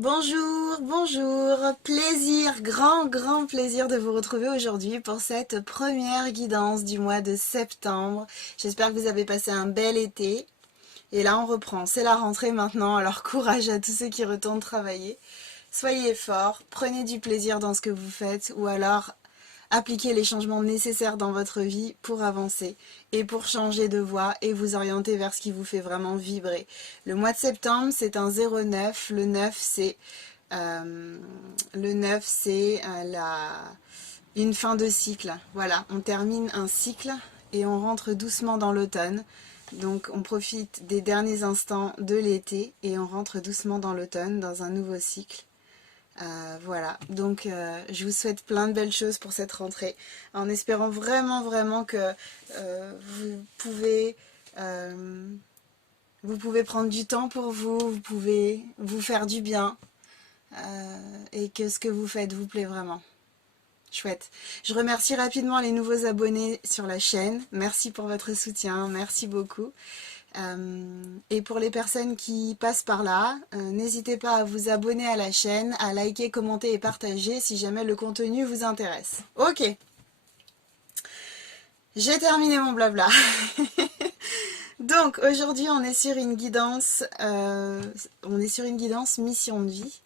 Bonjour, bonjour, plaisir, grand plaisir de vous retrouver aujourd'hui pour cette première guidance du mois de septembre. J'espère que vous avez passé un bel été. Et là on reprend, c'est la rentrée maintenant, alors courage à tous ceux qui retournent travailler. Soyez forts, prenez du plaisir dans ce que vous faites ou alors appliquez les changements nécessaires dans votre vie pour avancer et pour changer de voie et vous orienter vers ce qui vous fait vraiment vibrer. Le mois de septembre, c'est un 09. Le 9, c'est une fin de cycle. Voilà, on termine un cycle et on rentre doucement dans l'automne. Donc on profite des derniers instants de l'été et on rentre doucement dans l'automne, dans un nouveau cycle. Voilà, donc je vous souhaite plein de belles choses pour cette rentrée, en espérant vraiment que euh, vous pouvez prendre du temps pour vous, vous pouvez vous faire du bien, et que ce que vous faites vous plaît vraiment. Chouette. Je remercie rapidement les nouveaux abonnés sur la chaîne. Merci pour votre soutien, merci beaucoup. Et pour les personnes qui passent par là, n'hésitez pas à vous abonner à la chaîne, à liker, commenter et partager si jamais le contenu vous intéresse. Ok, j'ai terminé mon blabla. Donc aujourd'hui on est sur une guidance, mission de vie.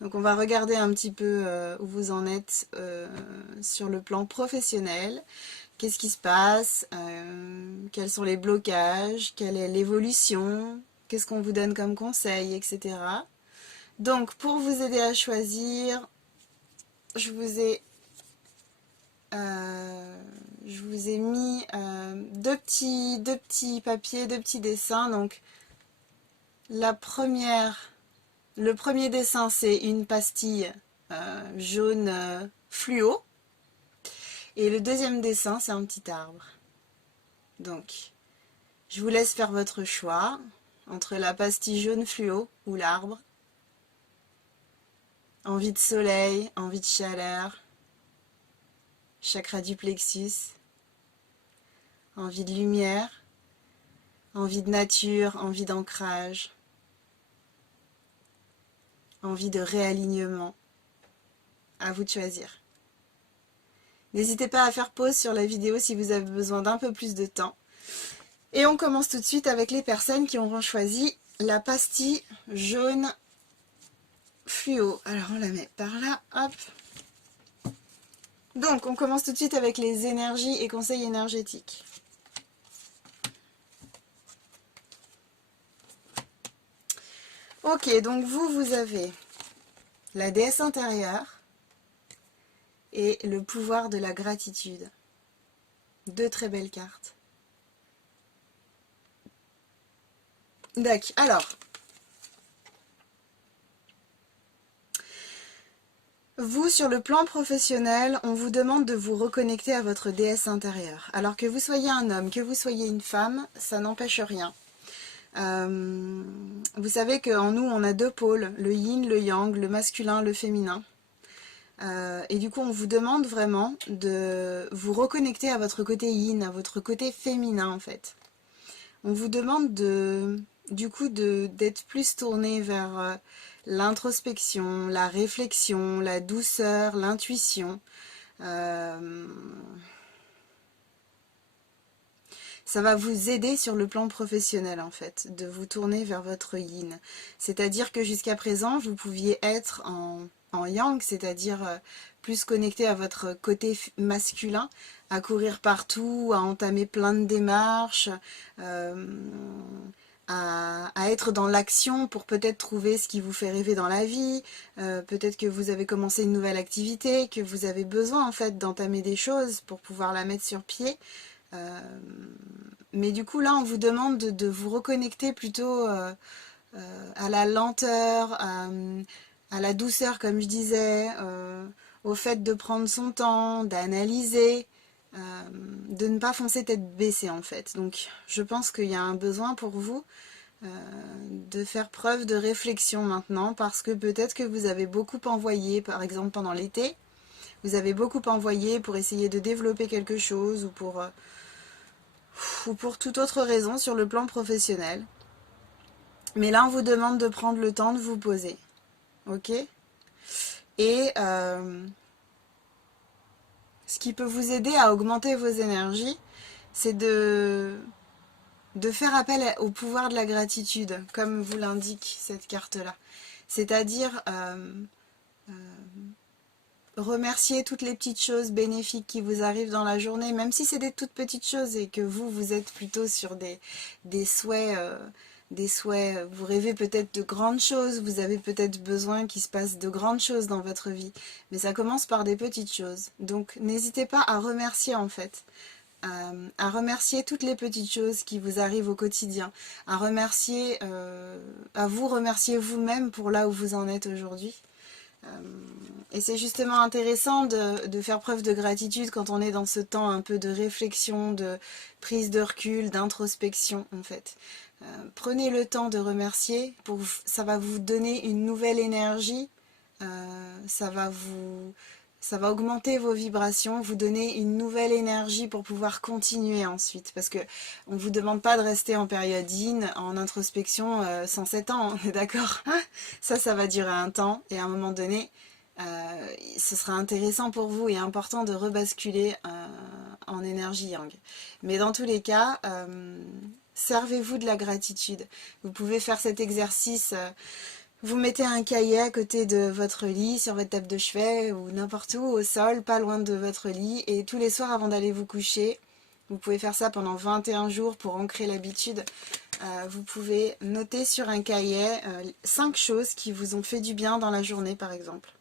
Donc on va regarder un petit peu où vous en êtes sur le plan professionnel. Qu'est-ce qui se passe, quels sont les blocages, quelle est l'évolution, qu'est-ce qu'on vous donne comme conseil, etc. Donc pour vous aider à choisir, je vous ai mis deux petits papiers, deux petits dessins. Donc le premier dessin, c'est une pastille jaune fluo. Et le deuxième dessin, c'est un petit arbre. Donc, je vous laisse faire votre choix entre la pastille jaune fluo ou l'arbre. Envie de soleil, envie de chaleur, chakra du plexus, envie de lumière, envie de nature, envie d'ancrage, envie de réalignement. À vous de choisir. N'hésitez pas à faire pause sur la vidéo si vous avez besoin d'un peu plus de temps. Et on commence tout de suite avec les personnes qui auront choisi la pastille jaune fluo. Alors on la met par là, hop. Donc on commence tout de suite avec les énergies et conseils énergétiques. Ok, donc vous avez la déesse intérieure et le pouvoir de la gratitude. Deux très belles cartes. D'accord, alors, vous, sur le plan professionnel, on vous demande de vous reconnecter à votre déesse intérieure. Alors que vous soyez un homme, que vous soyez une femme, ça n'empêche rien. Vous savez qu'en nous, on a deux pôles, le yin, le yang, le masculin, le féminin. Et du coup, on vous demande vraiment de vous reconnecter à votre côté yin, à votre côté féminin en fait. On vous demande d'être plus tourné vers l'introspection, la réflexion, la douceur, l'intuition. Ça va vous aider sur le plan professionnel en fait, de vous tourner vers votre yin. C'est-à-dire que jusqu'à présent, vous pouviez être en yang, c'est-à-dire plus connecté à votre côté masculin, à courir partout, à entamer plein de démarches, à être dans l'action pour peut-être trouver ce qui vous fait rêver dans la vie. Peut-être que vous avez commencé une nouvelle activité, que vous avez besoin en fait d'entamer des choses pour pouvoir la mettre sur pied. Mais du coup là on vous demande de vous reconnecter plutôt à la lenteur, à la douceur comme je disais, au fait de prendre son temps, d'analyser, de ne pas foncer tête baissée en fait. Donc je pense qu'il y a un besoin pour vous de faire preuve de réflexion maintenant, parce que peut-être que vous avez beaucoup envoyé, par exemple pendant l'été, vous avez beaucoup envoyé pour essayer de développer quelque chose ou pour toute autre raison sur le plan professionnel. Mais là, on vous demande de prendre le temps de vous poser. ok? Et ce qui peut vous aider à augmenter vos énergies, c'est de faire appel au pouvoir de la gratitude, comme vous l'indique cette carte-là. C'est-à-dire remercier toutes les petites choses bénéfiques qui vous arrivent dans la journée, même si c'est des toutes petites choses et que vous êtes plutôt sur des souhaits, vous rêvez peut-être de grandes choses, vous avez peut-être besoin qu'il se passe de grandes choses dans votre vie, mais ça commence par des petites choses. Donc n'hésitez pas à remercier en fait. À remercier toutes les petites choses qui vous arrivent au quotidien, à remercier, à vous remercier vous-même pour là où vous en êtes aujourd'hui. Et c'est justement intéressant de faire preuve de gratitude quand on est dans ce temps un peu de réflexion, de prise de recul, d'introspection en fait. Prenez le temps de remercier, ça va vous donner une nouvelle énergie, ça va augmenter vos vibrations, vous donner une nouvelle énergie pour pouvoir continuer ensuite. Parce que on ne vous demande pas de rester en période yin, en introspection 107 ans, on est d'accord? Ça va durer un temps et à un moment donné, ce sera intéressant pour vous et important de rebasculer en énergie yang. Mais dans tous les cas, servez-vous de la gratitude. Vous pouvez faire cet exercice. Vous mettez un cahier à côté de votre lit, sur votre table de chevet ou n'importe où, au sol, pas loin de votre lit. Et tous les soirs avant d'aller vous coucher, vous pouvez faire ça pendant 21 jours pour ancrer l'habitude. Vous pouvez noter sur un cahier 5 choses qui vous ont fait du bien dans la journée par exemple.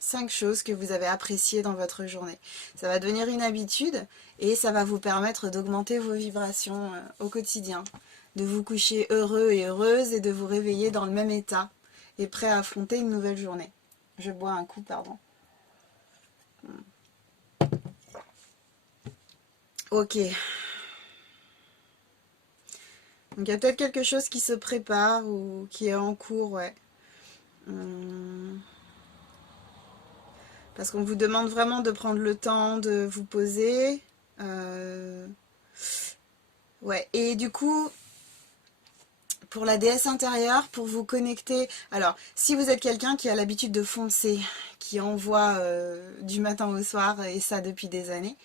5 choses que vous avez appréciées dans votre journée. Ça va devenir une habitude et ça va vous permettre d'augmenter vos vibrations au quotidien. De vous coucher heureux et heureuse et de vous réveiller dans le même état et prêt à affronter une nouvelle journée. Je bois un coup, pardon. Ok. Donc il y a peut-être quelque chose qui se prépare ou qui est en cours, ouais. Parce qu'on vous demande vraiment de prendre le temps de vous poser. Ouais, et du coup, pour la déesse intérieure, pour vous connecter. Alors, si vous êtes quelqu'un qui a l'habitude de foncer, qui envoie du matin au soir, et ça depuis des années,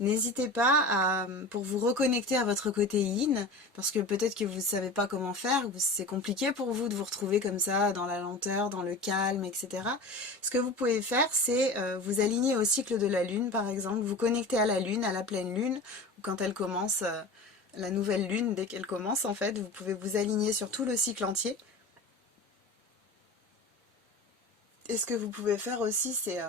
n'hésitez pas pour vous reconnecter à votre côté yin, parce que peut-être que vous ne savez pas comment faire, c'est compliqué pour vous de vous retrouver comme ça, dans la lenteur, dans le calme, etc. Ce que vous pouvez faire, c'est vous aligner au cycle de la lune, par exemple, vous connecter à la lune, à la pleine lune, ou quand elle commence, la nouvelle lune, dès qu'elle commence, en fait, vous pouvez vous aligner sur tout le cycle entier. Et ce que vous pouvez faire aussi, c'est...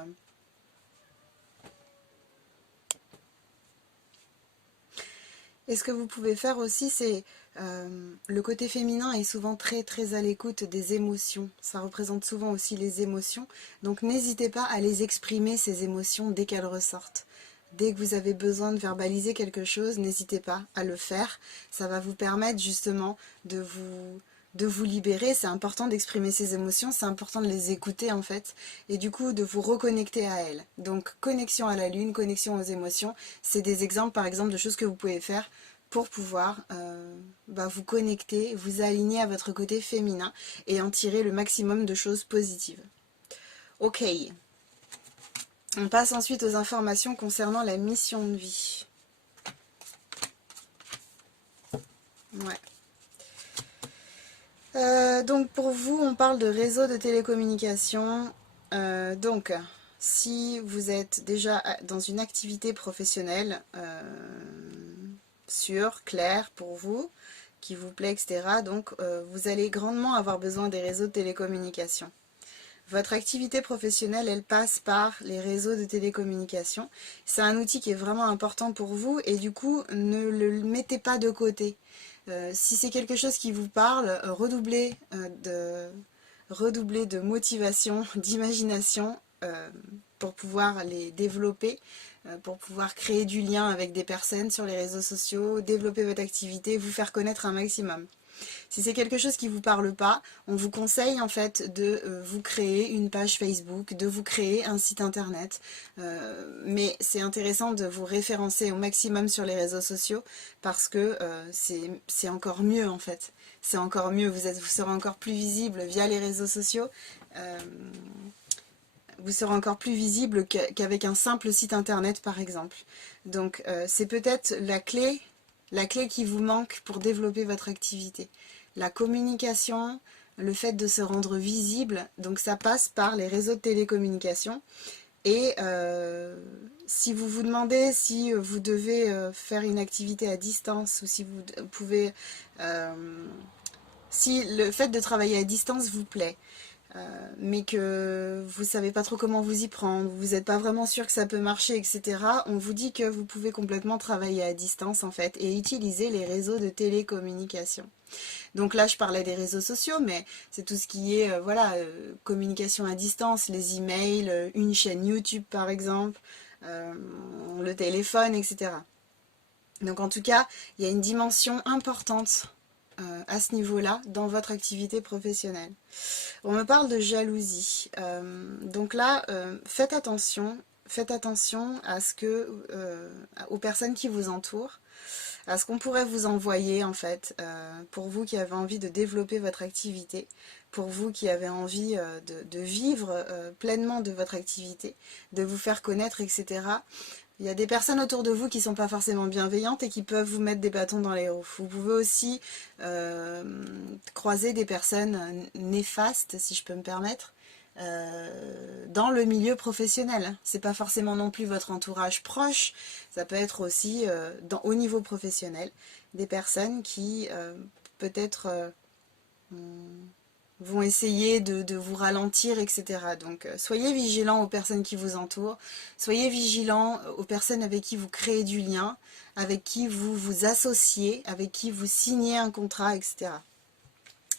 Et ce que vous pouvez faire aussi, c'est le côté féminin est souvent très très à l'écoute des émotions. Ça représente souvent aussi les émotions. Donc n'hésitez pas à les exprimer, ces émotions, dès qu'elles ressortent. Dès que vous avez besoin de verbaliser quelque chose, n'hésitez pas à le faire. Ça va vous permettre justement de vous libérer. C'est important d'exprimer ces émotions, c'est important de les écouter en fait. Et du coup, de vous reconnecter à elles. Donc connexion à la lune, connexion aux émotions, c'est des exemples par exemple de choses que vous pouvez faire pour pouvoir vous connecter, vous aligner à votre côté féminin et en tirer le maximum de choses positives. Ok, on passe ensuite aux informations concernant la mission de vie. Ouais. Donc pour vous, on parle de réseau de télécommunications. Donc, si vous êtes déjà dans une activité professionnelle sûre, claire pour vous, qui vous plaît, etc., donc vous allez grandement avoir besoin des réseaux de télécommunications. Votre activité professionnelle, elle passe par les réseaux de télécommunications. C'est un outil qui est vraiment important pour vous et du coup, ne le mettez pas de côté. Si c'est quelque chose qui vous parle, redoublez de motivation, d'imagination pour pouvoir les développer, pour pouvoir créer du lien avec des personnes sur les réseaux sociaux, développer votre activité, vous faire connaître un maximum. Si c'est quelque chose qui ne vous parle pas, on vous conseille en fait de vous créer une page Facebook, de vous créer un site internet. Mais c'est intéressant de vous référencer au maximum sur les réseaux sociaux parce que c'est encore mieux en fait. c'est encore mieux, vous serez encore plus visible via les réseaux sociaux. Euh, vous serez encore plus visible qu'avec un simple site internet par exemple. Donc c'est peut-être la clé qui vous manque pour développer votre activité. La communication, le fait de se rendre visible, donc ça passe par les réseaux de télécommunication. Et si vous vous demandez si vous devez faire une activité à distance ou si vous pouvez... si le fait de travailler à distance vous plaît, mais que vous ne savez pas trop comment vous y prendre, vous n'êtes pas vraiment sûr que ça peut marcher, etc., on vous dit que vous pouvez complètement travailler à distance en fait et utiliser les réseaux de télécommunication. Donc là, je parlais des réseaux sociaux, mais c'est tout ce qui est voilà, communication à distance, les emails, une chaîne YouTube par exemple, le téléphone, etc. Donc en tout cas, il y a une dimension importante à ce niveau-là dans votre activité professionnelle. On me parle de jalousie. Donc là, faites attention à ce que, aux personnes qui vous entourent, à ce qu'on pourrait vous envoyer en fait, pour vous qui avez envie de développer votre activité, pour vous qui avez envie de vivre pleinement de votre activité, de vous faire connaître, etc. Il y a des personnes autour de vous qui ne sont pas forcément bienveillantes et qui peuvent vous mettre des bâtons dans les roues. Vous pouvez aussi croiser des personnes néfastes, si je peux me permettre, dans le milieu professionnel. C'est pas forcément non plus votre entourage proche, ça peut être aussi au niveau professionnel, des personnes qui peut-être vont essayer de vous ralentir, etc. Donc soyez vigilants aux personnes qui vous entourent, soyez vigilants aux personnes avec qui vous créez du lien, avec qui vous vous associez, avec qui vous signez un contrat, etc.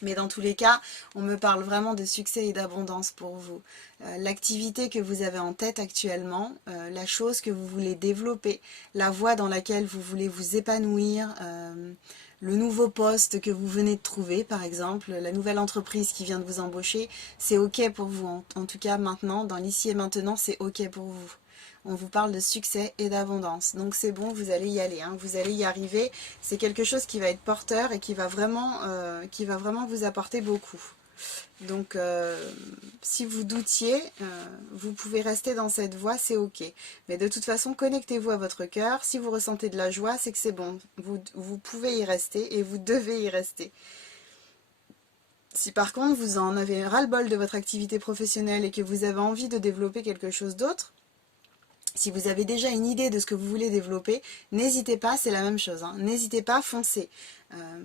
Mais dans tous les cas, on me parle vraiment de succès et d'abondance pour vous. L'activité que vous avez en tête actuellement, la chose que vous voulez développer, la voie dans laquelle vous voulez vous épanouir, le nouveau poste que vous venez de trouver, par exemple, la nouvelle entreprise qui vient de vous embaucher, c'est OK pour vous. En tout cas, maintenant, dans l'ici et maintenant, c'est OK pour vous. On vous parle de succès et d'abondance. Donc c'est bon, vous allez y aller, hein, vous allez y arriver. C'est quelque chose qui va être porteur et qui va vraiment vous apporter beaucoup. Donc si vous doutiez, vous pouvez rester dans cette voie, c'est ok. Mais de toute façon, connectez-vous à votre cœur. Si vous ressentez de la joie, c'est que c'est bon. Vous pouvez y rester et vous devez y rester. Si par contre vous en avez ras-le-bol de votre activité professionnelle et que vous avez envie de développer quelque chose d'autre, si vous avez déjà une idée de ce que vous voulez développer, n'hésitez pas, c'est la même chose. Hein. N'hésitez pas, foncez.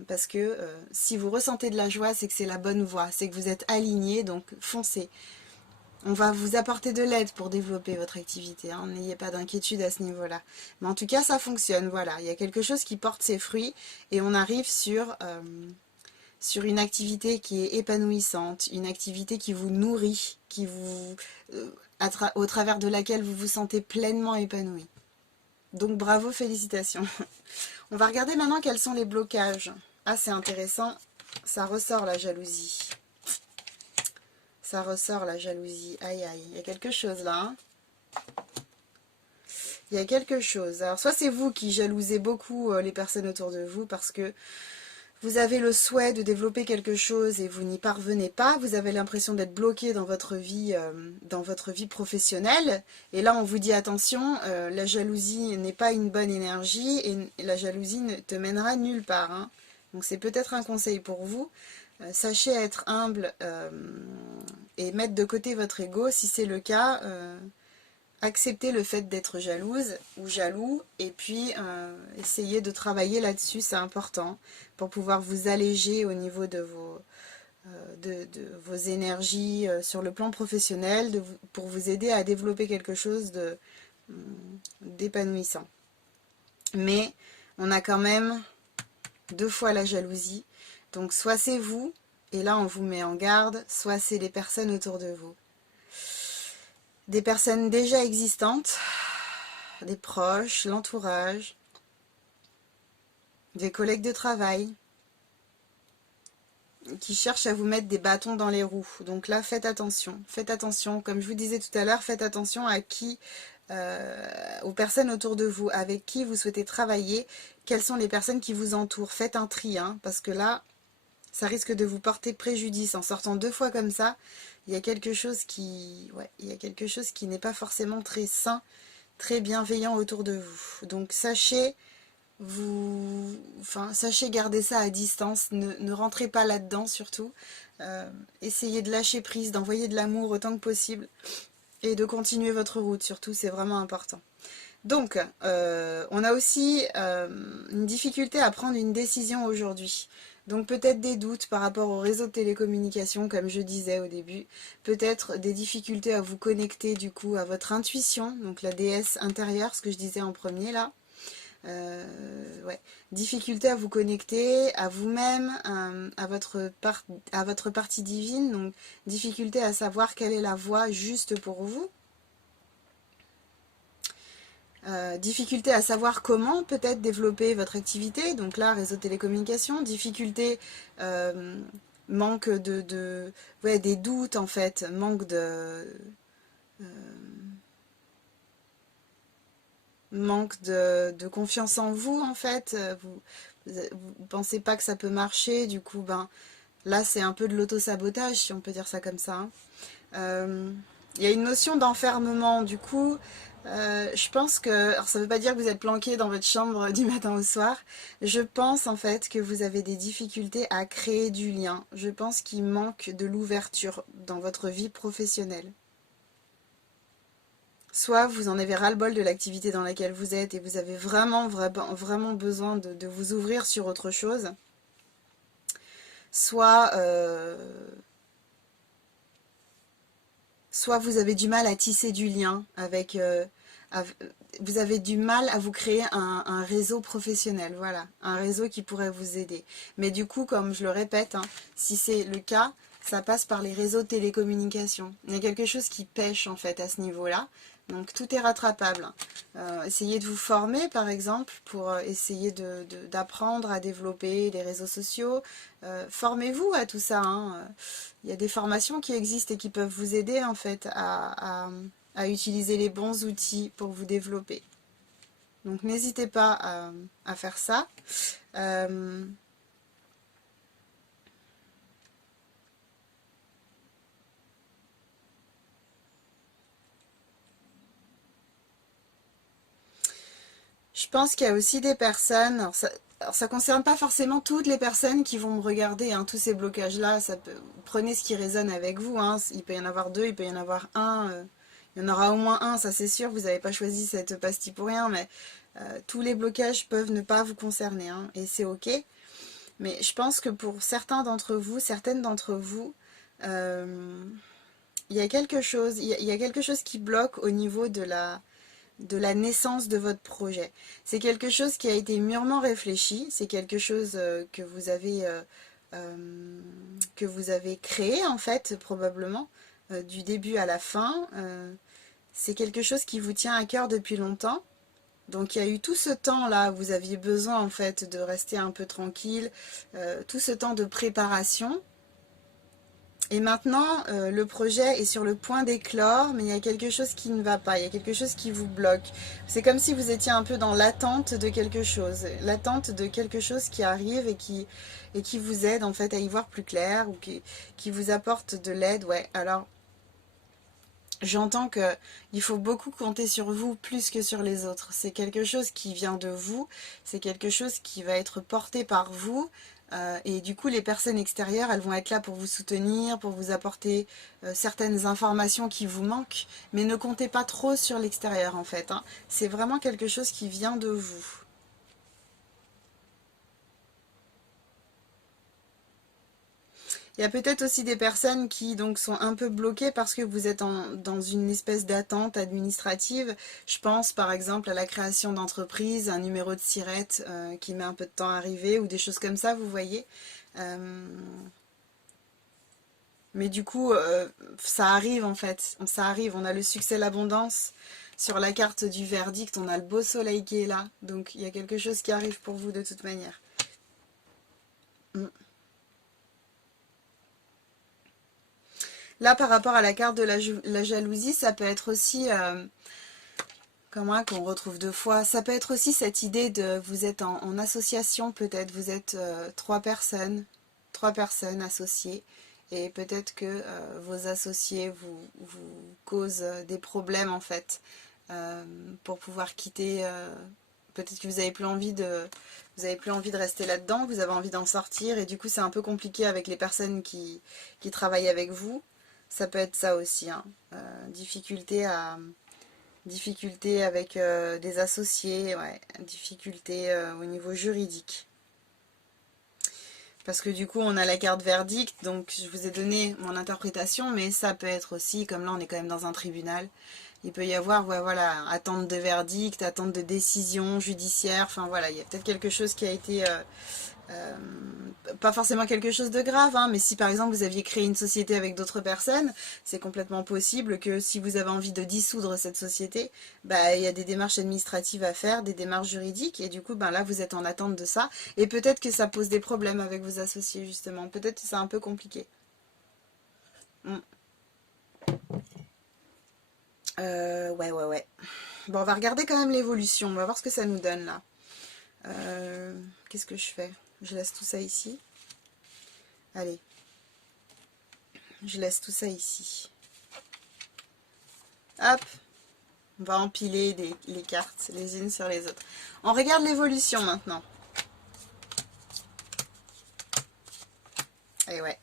Parce que si vous ressentez de la joie, c'est que c'est la bonne voie, c'est que vous êtes aligné, donc foncez. On va vous apporter de l'aide pour développer votre activité. Hein. N'ayez pas d'inquiétude à ce niveau-là. Mais en tout cas, ça fonctionne. Voilà, il y a quelque chose qui porte ses fruits et on arrive sur une activité qui est épanouissante, une activité qui vous nourrit, qui vous, au travers de laquelle vous vous sentez pleinement épanoui. Donc bravo, félicitations. On va regarder maintenant quels sont les blocages. Ah, c'est intéressant, ça ressort la jalousie. Ça ressort la jalousie. Aïe aïe, il y a quelque chose là. Hein, il y a quelque chose. Alors soit c'est vous qui jalousez beaucoup les personnes autour de vous parce que vous avez le souhait de développer quelque chose et vous n'y parvenez pas, vous avez l'impression d'être bloqué dans votre vie professionnelle. Et là, on vous dit attention, la jalousie n'est pas une bonne énergie et la jalousie ne te mènera nulle part. Hein. Donc c'est peut-être un conseil pour vous. Sachez être humble et mettre de côté votre ego. Si c'est le cas, acceptez le fait d'être jalouse ou jaloux et puis essayez de travailler là-dessus, c'est important pour pouvoir vous alléger au niveau de vos énergies sur le plan professionnel, pour vous aider à développer quelque chose d'épanouissant. Mais on a quand même 2 fois la jalousie, donc soit c'est vous, et là on vous met en garde, soit c'est les personnes autour de vous. Des personnes déjà existantes, des proches, l'entourage, des collègues de travail qui cherchent à vous mettre des bâtons dans les roues. Donc là, faites attention, comme je vous disais tout à l'heure, faites attention à qui, aux personnes autour de vous, avec qui vous souhaitez travailler, quelles sont les personnes qui vous entourent. Faites un tri, hein, parce que là, Ça risque de vous porter préjudice. En sortant 2 fois comme ça, il y a quelque chose qui, ouais, il y a quelque chose qui n'est pas forcément très sain, très bienveillant autour de vous. Donc sachez garder ça à distance. Ne rentrez pas là-dedans surtout. Essayez de lâcher prise, d'envoyer de l'amour autant que possible et de continuer votre route. Surtout, c'est vraiment important. Donc, on a aussi une difficulté à prendre une décision aujourd'hui. Donc peut-être des doutes par rapport au réseau de télécommunications, comme je disais au début. Peut-être des difficultés à vous connecter du coup à votre intuition, donc la déesse intérieure, ce que je disais en premier là. Ouais. Difficulté à vous connecter à vous-même, à votre partie divine. Donc difficulté à savoir quelle est la voie juste pour vous. Difficulté à savoir comment peut-être développer votre activité, donc là, réseau de télécommunications, difficulté, euh, manque ouais, des doutes en fait, manque de confiance en vous en fait, vous pensez pas que ça peut marcher, du coup, ben là c'est un peu de l'auto-sabotage si on peut dire ça comme ça. Hein. Euh, Il y a une notion d'enfermement, du coup, je pense que, alors ça ne veut pas dire que vous êtes planqué dans votre chambre du matin au soir, je pense en fait que vous avez des difficultés à créer du lien, je pense qu'il manque de l'ouverture dans votre vie professionnelle. Soit vous en avez ras-le-bol de l'activité dans laquelle vous êtes et vous avez vraiment, vraiment, vraiment besoin de vous ouvrir sur autre chose, soit, soit vous avez du mal à tisser du lien avec... vous avez du mal à vous créer un réseau professionnel, voilà, un réseau qui pourrait vous aider. Mais du coup, comme je le répète, hein, si c'est le cas, ça passe par les réseaux de télécommunications. Il y a quelque chose qui pêche en fait à ce niveau-là. Donc tout est rattrapable. Essayez de vous former par exemple pour essayer d'apprendre à développer les réseaux sociaux. Formez-vous à tout ça. Hein. Il y a des formations qui existent et qui peuvent vous aider en fait à utiliser les bons outils pour vous développer. Donc n'hésitez pas à faire ça. Euh, Je pense qu'il y a aussi des personnes, alors ça concerne pas forcément toutes les personnes qui vont me regarder, hein, tous ces blocages-là, prenez ce qui résonne avec vous, hein, il peut y en avoir deux, il peut y en avoir un, il y en aura au moins un, ça c'est sûr, vous n'avez pas choisi cette pastille pour rien, mais tous les blocages peuvent ne pas vous concerner, hein, et c'est ok, mais je pense que pour certains d'entre vous, certaines d'entre vous, euh, il y a quelque chose qui bloque au niveau de la naissance de votre projet. C'est quelque chose qui a été mûrement réfléchi, c'est quelque chose que vous avez créé en fait probablement du début à la fin. C'est quelque chose qui vous tient à cœur depuis longtemps. Donc il y a eu tout ce temps-là, vous aviez besoin en fait de rester un peu tranquille, tout ce temps de préparation. Et maintenant, le projet est sur le point d'éclore, mais il y a quelque chose qui ne va pas, il y a quelque chose qui vous bloque. C'est comme si vous étiez un peu dans l'attente de quelque chose qui arrive et qui vous aide en fait à y voir plus clair ou qui vous apporte de l'aide. Ouais, alors j'entends que il faut beaucoup compter sur vous plus que sur les autres. C'est quelque chose qui vient de vous, c'est quelque chose qui va être porté par vous. Et du coup, les personnes extérieures, elles vont être là pour vous soutenir, pour vous apporter certaines informations qui vous manquent. Mais ne comptez pas trop sur l'extérieur, en fait. Hein. C'est vraiment quelque chose qui vient de vous. Il y a peut-être aussi des personnes qui donc sont un peu bloquées parce que vous êtes dans une espèce d'attente administrative. Je pense par exemple à la création d'entreprise, un numéro de SIRET qui met un peu de temps à arriver ou des choses comme ça, vous voyez. Euh, mais du coup, ça arrive en fait, ça arrive. On a le succès, l'abondance sur la carte du verdict, on a le beau soleil qui est là. Donc il y a quelque chose qui arrive pour vous de toute manière. Mm. Là, par rapport à la carte de la jalousie, ça peut être aussi, comment qu'on retrouve 2 fois, ça peut être aussi cette idée de, vous êtes en association peut-être, vous êtes 3 personnes associées. Et peut-être que vos associés vous causent des problèmes en fait pour pouvoir quitter. Peut-être que vous avez plus envie de rester là-dedans, vous avez envie d'en sortir et du coup c'est un peu compliqué avec les personnes qui travaillent avec vous. Ça peut être ça aussi, hein. Difficulté avec des associés, ouais, difficulté au niveau juridique. Parce que du coup, on a la carte verdict, donc je vous ai donné mon interprétation, mais ça peut être aussi, comme là on est quand même dans un tribunal, il peut y avoir, ouais, voilà, attente de verdict, attente de décision judiciaire, enfin voilà, il y a peut-être quelque chose qui a été euh, pas forcément quelque chose de grave, hein, mais si par exemple vous aviez créé une société avec d'autres personnes, c'est complètement possible que si vous avez envie de dissoudre cette société, bah, il y a des démarches administratives à faire, des démarches juridiques, et du coup ben, là vous êtes en attente de ça, et peut-être que ça pose des problèmes avec vos associés justement, peut-être que c'est un peu compliqué. Mm. Ouais. Bon, on va regarder quand même l'évolution, on va voir ce que ça nous donne là. Qu'est-ce que je fais? Je laisse tout ça ici. Allez, je laisse tout ça ici. Hop, on va empiler les cartes les unes sur les autres. On regarde l'évolution maintenant. Et ouais.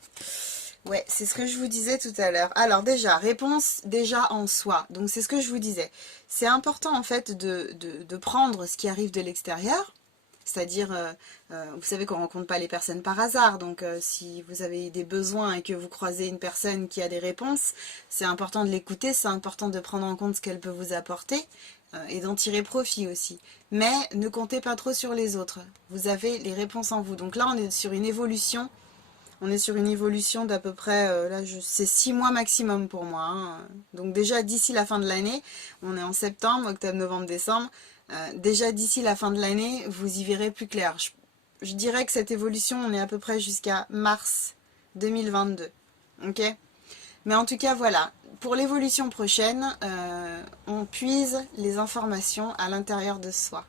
Ouais, c'est ce que je vous disais tout à l'heure. Alors déjà, réponse déjà en soi. Donc c'est ce que je vous disais. C'est important en fait de prendre ce qui arrive de l'extérieur. C'est-à-dire, vous savez qu'on ne rencontre pas les personnes par hasard. Donc si vous avez des besoins et que vous croisez une personne qui a des réponses, c'est important de l'écouter, c'est important de prendre en compte ce qu'elle peut vous apporter et d'en tirer profit aussi. Mais ne comptez pas trop sur les autres. Vous avez les réponses en vous. Donc là, on est sur une évolution. On est sur une évolution d'à peu près, c'est 6 mois maximum pour moi, hein. Donc déjà d'ici la fin de l'année, on est en septembre, octobre, novembre, décembre. Déjà d'ici la fin de l'année, vous y verrez plus clair. Je dirais que cette évolution, on est à peu près jusqu'à mars 2022. Ok? Mais en tout cas, voilà. Pour l'évolution prochaine, on puise les informations à l'intérieur de soi.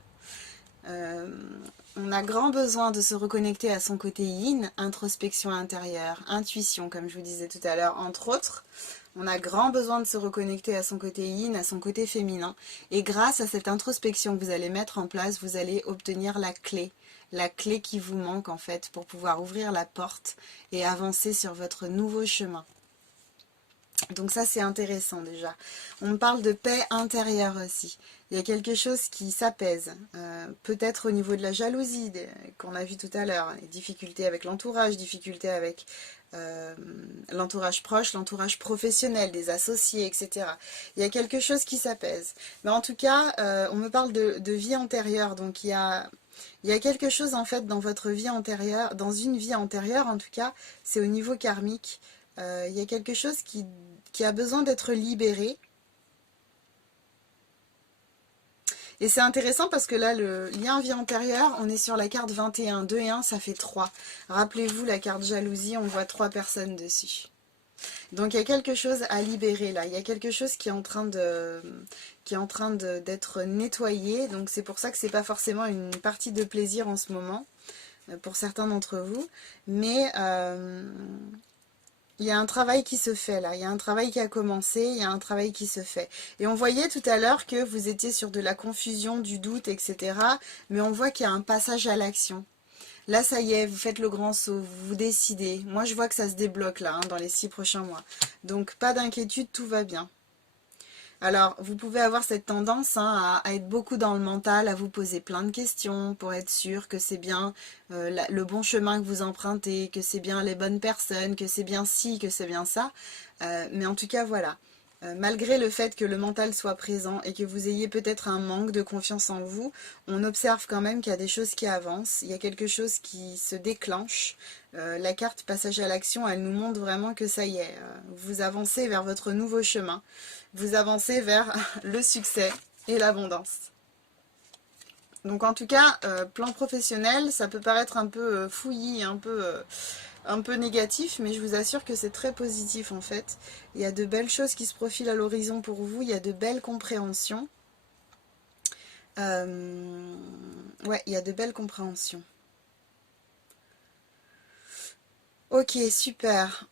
Euh, on a grand besoin de se reconnecter à son côté yin, introspection intérieure, intuition, comme je vous disais tout à l'heure, entre autres. On a grand besoin de se reconnecter à son côté yin, à son côté féminin. Et grâce à cette introspection que vous allez mettre en place, vous allez obtenir la clé qui vous manque en fait pour pouvoir ouvrir la porte et avancer sur votre nouveau chemin. Donc ça c'est intéressant déjà. On me parle de paix intérieure aussi. Il y a quelque chose qui s'apaise. Peut-être au niveau de la jalousie qu'on a vu tout à l'heure. Difficultés avec l'entourage, difficultés avec l'entourage proche, l'entourage professionnel, des associés, etc. Il y a quelque chose qui s'apaise. Mais en tout cas, on me parle de vie antérieure. Donc il y a quelque chose en fait dans votre vie antérieure, dans une vie antérieure en tout cas, c'est au niveau karmique. Il y a quelque chose qui a besoin d'être libéré. Et c'est intéressant parce que là, le lien vie antérieure, on est sur la carte 21. 2 et 1, ça fait 3. Rappelez-vous, la carte jalousie, on voit 3 personnes dessus. Donc il y a quelque chose à libérer là. Il y a quelque chose qui est en train d'être nettoyé. Donc c'est pour ça que c'est pas forcément une partie de plaisir en ce moment, pour certains d'entre vous. Mais il y a un travail qui se fait là, il y a un travail qui a commencé, il y a un travail qui se fait. Et on voyait tout à l'heure que vous étiez sur de la confusion, du doute, etc. Mais on voit qu'il y a un passage à l'action. Là, ça y est, vous faites le grand saut, vous vous décidez. Moi, je vois que ça se débloque là, hein, dans les 6 prochains mois. Donc, pas d'inquiétude, tout va bien. Alors, vous pouvez avoir cette tendance hein, à être beaucoup dans le mental, à vous poser plein de questions pour être sûr que c'est bien le bon chemin que vous empruntez, que c'est bien les bonnes personnes, que c'est bien ci, que c'est bien ça. Mais en tout cas, voilà. Malgré le fait que le mental soit présent et que vous ayez peut-être un manque de confiance en vous, on observe quand même qu'il y a des choses qui avancent, il y a quelque chose qui se déclenche. La carte passage à l'action, elle nous montre vraiment que ça y est, vous avancez vers votre nouveau chemin, vous avancez vers le succès et l'abondance. Donc en tout cas, plan professionnel, ça peut paraître un peu fouillis, un peu négatif, mais je vous assure que c'est très positif en fait. Il y a de belles choses qui se profilent à l'horizon pour vous, il y a de belles compréhensions. Ouais, il y a de belles compréhensions. Ok, super.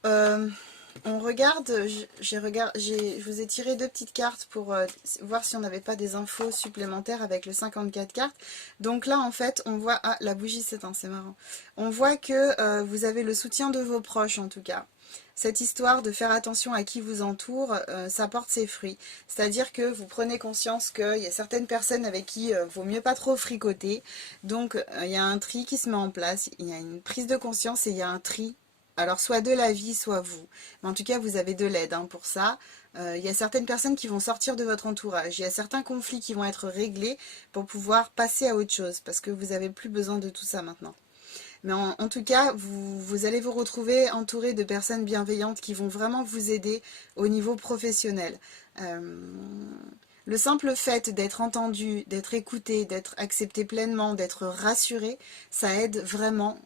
On regarde, je vous ai tiré deux petites cartes pour voir si on n'avait pas des infos supplémentaires avec le 54 cartes. Donc là, en fait, on voit... Ah, la bougie s'éteint, c'est marrant. On voit que vous avez le soutien de vos proches, en tout cas. Cette histoire de faire attention à qui vous entoure, ça porte ses fruits. C'est-à-dire que vous prenez conscience qu'il y a certaines personnes avec qui vaut mieux pas trop fricoter. Donc, il y a un tri qui se met en place, il y a une prise de conscience et il y a un tri. Alors, soit de la vie, soit vous. Mais en tout cas, vous avez de l'aide pour ça. Il y a certaines personnes qui vont sortir de votre entourage. Il y a certains conflits qui vont être réglés pour pouvoir passer à autre chose. Parce que vous n'avez plus besoin de tout ça maintenant. Mais en tout cas, vous allez vous retrouver entouré de personnes bienveillantes qui vont vraiment vous aider au niveau professionnel. Le simple fait d'être entendu, d'être écouté, d'être accepté pleinement, d'être rassuré, ça aide vraiment.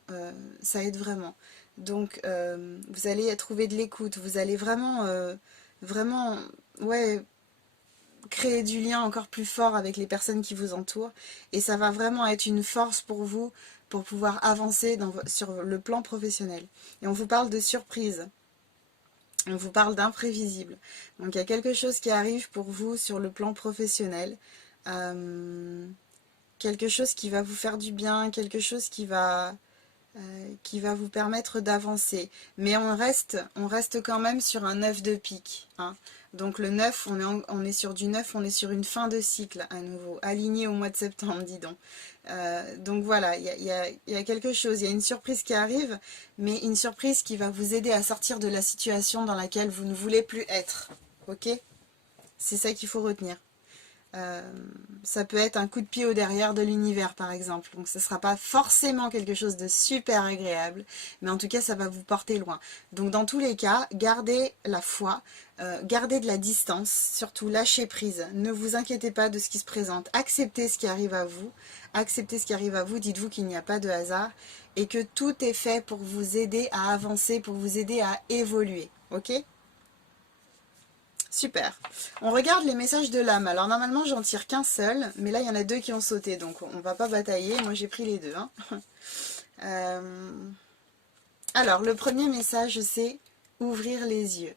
Ça aide vraiment. Donc, vous allez trouver de l'écoute. Vous allez vraiment, ouais, créer du lien encore plus fort avec les personnes qui vous entourent. Et ça va vraiment être une force pour vous pour pouvoir avancer sur le plan professionnel. Et on vous parle de surprise. On vous parle d'imprévisible. Donc il y a quelque chose qui arrive pour vous sur le plan professionnel. Quelque chose qui va vous faire du bien, quelque chose qui va vous permettre d'avancer. Mais on reste quand même sur un 9 de pique. Donc le 9, on est sur du 9, on est sur une fin de cycle à nouveau, aligné au mois de septembre, dis donc. Donc voilà, il y a quelque chose, il y a une surprise qui arrive, mais une surprise qui va vous aider à sortir de la situation dans laquelle vous ne voulez plus être. Ok? C'est ça qu'il faut retenir. Ça peut être un coup de pied au derrière de l'univers par exemple, donc ce ne sera pas forcément quelque chose de super agréable, mais en tout cas ça va vous porter loin. Donc dans tous les cas, gardez la foi, gardez de la distance, surtout lâchez prise, ne vous inquiétez pas de ce qui se présente, acceptez ce qui arrive à vous, dites-vous qu'il n'y a pas de hasard et que tout est fait pour vous aider à avancer, pour vous aider à évoluer, ok ? Super. On regarde les messages de l'âme. Alors normalement j'en tire qu'un seul, mais là il y en a deux qui ont sauté, donc on va pas batailler. Moi j'ai pris les deux. Alors le premier message c'est ouvrir les yeux.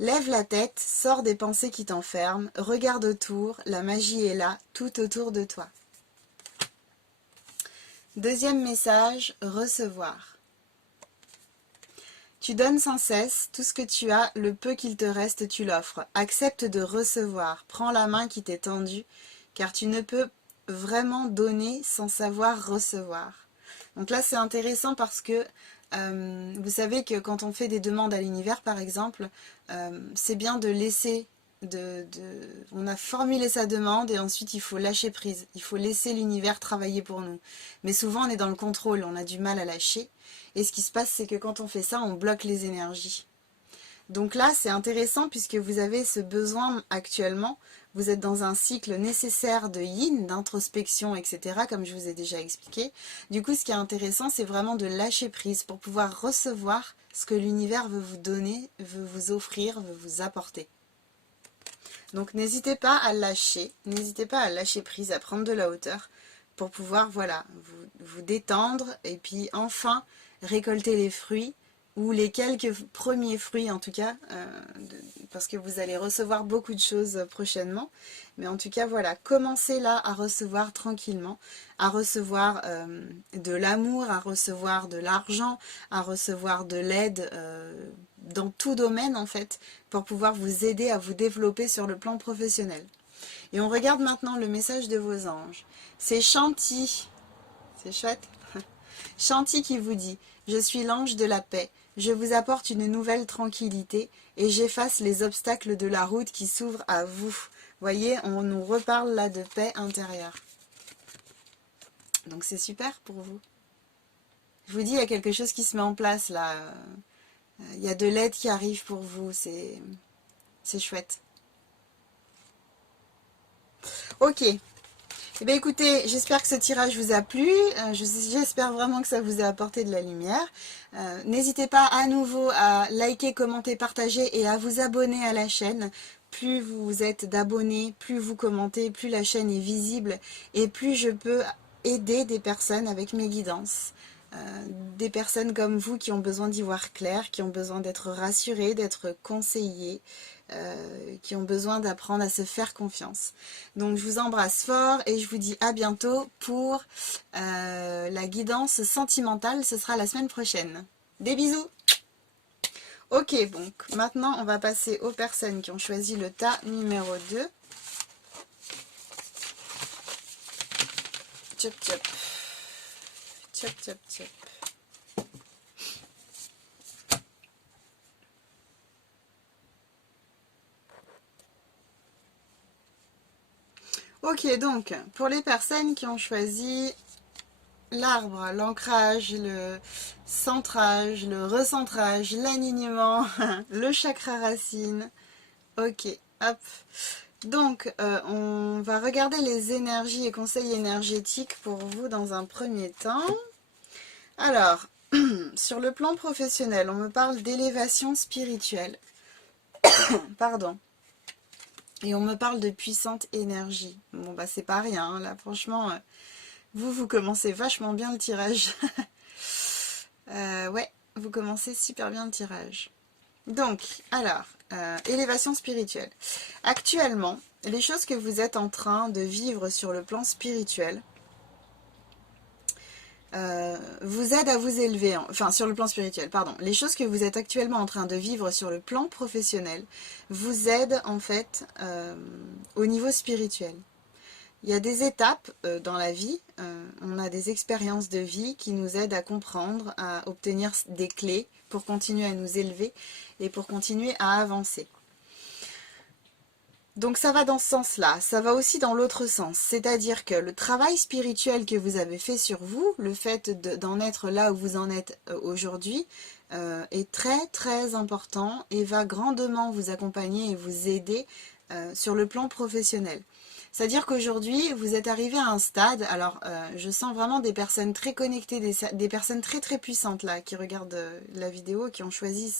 Lève la tête, sors des pensées qui t'enferment, regarde autour, la magie est là, tout autour de toi. Deuxième message, recevoir. Tu donnes sans cesse, tout ce que tu as, le peu qu'il te reste, tu l'offres. Accepte de recevoir, prends la main qui t'est tendue, car tu ne peux vraiment donner sans savoir recevoir. Donc là, c'est intéressant parce que vous savez que quand on fait des demandes à l'univers, par exemple, c'est bien de laisser... on a formulé sa demande et ensuite il faut lâcher prise. Il faut laisser l'univers travailler pour nous. Mais souvent, on est dans le contrôle, on a du mal à lâcher. Et ce qui se passe, c'est que quand on fait ça, on bloque les énergies. Donc là, c'est intéressant puisque vous avez ce besoin actuellement. Vous êtes dans un cycle nécessaire de yin, d'introspection, etc., comme je vous ai déjà expliqué. Du coup, ce qui est intéressant, c'est vraiment de lâcher prise pour pouvoir recevoir ce que l'univers veut vous donner, veut vous offrir, veut vous apporter. Donc n'hésitez pas à lâcher, n'hésitez pas à lâcher prise, à prendre de la hauteur pour pouvoir, voilà, vous détendre et puis enfin récolter les fruits ou les quelques premiers fruits en tout cas, parce que vous allez recevoir beaucoup de choses prochainement. Mais en tout cas, voilà, commencez là à recevoir tranquillement, à recevoir de l'amour, à recevoir de l'argent, à recevoir de l'aide dans tout domaine en fait, pour pouvoir vous aider à vous développer sur le plan professionnel. Et on regarde maintenant le message de vos anges. C'est Chanty, c'est chouette. Chanty qui vous dit « Je suis l'ange de la paix, je vous apporte une nouvelle tranquillité et j'efface les obstacles de la route qui s'ouvrent à vous. » Voyez, on nous reparle là de paix intérieure. Donc c'est super pour vous. Je vous dis, il y a quelque chose qui se met en place là. Il y a de l'aide qui arrive pour vous, c'est chouette. Ok. Eh bien écoutez, j'espère que ce tirage vous a plu, j'espère vraiment que ça vous a apporté de la lumière. N'hésitez pas à nouveau à liker, commenter, partager et à vous abonner à la chaîne. Plus vous êtes d'abonnés, plus vous commentez, plus la chaîne est visible et plus je peux aider des personnes avec mes guidances. des personnes comme vous qui ont besoin d'y voir clair, qui ont besoin d'être rassurées, d'être conseillées, qui ont besoin d'apprendre à se faire confiance. Donc je vous embrasse fort et je vous dis à bientôt pour la guidance sentimentale, ce sera la semaine prochaine. Des bisous! Ok, donc maintenant on va passer aux personnes qui ont choisi le tas numéro 2. Tchop tchop. Tchop tchop tchop. Ok, donc pour les personnes qui ont choisi l'arbre, l'ancrage, le centrage, le recentrage, l'alignement, le chakra racine. Ok, hop. Donc, on va regarder les énergies et conseils énergétiques pour vous dans un premier temps. Alors, sur le plan professionnel, on me parle d'élévation spirituelle. Pardon. Et on me parle de puissante énergie. Bon, bah, c'est pas rien, hein, là, franchement, vous commencez vachement bien le tirage. Ouais, vous commencez super bien le tirage. Donc, alors, élévation spirituelle. Actuellement, les choses que vous êtes en train de vivre sur le plan spirituel vous aident à vous élever, enfin sur le plan spirituel, pardon. Les choses que vous êtes actuellement en train de vivre sur le plan professionnel vous aident en fait au niveau spirituel. Il y a des étapes dans la vie, on a des expériences de vie qui nous aident à comprendre, à obtenir des clés pour continuer à nous élever et pour continuer à avancer. Donc ça va dans ce sens-là, ça va aussi dans l'autre sens, c'est-à-dire que le travail spirituel que vous avez fait sur vous, le fait d'en être là où vous en êtes aujourd'hui, est très très important et va grandement vous accompagner et vous aider sur le plan professionnel. C'est-à-dire qu'aujourd'hui, vous êtes arrivé à un stade, alors je sens vraiment des personnes très connectées, des personnes très très puissantes là, qui regardent la vidéo, qui ont choisi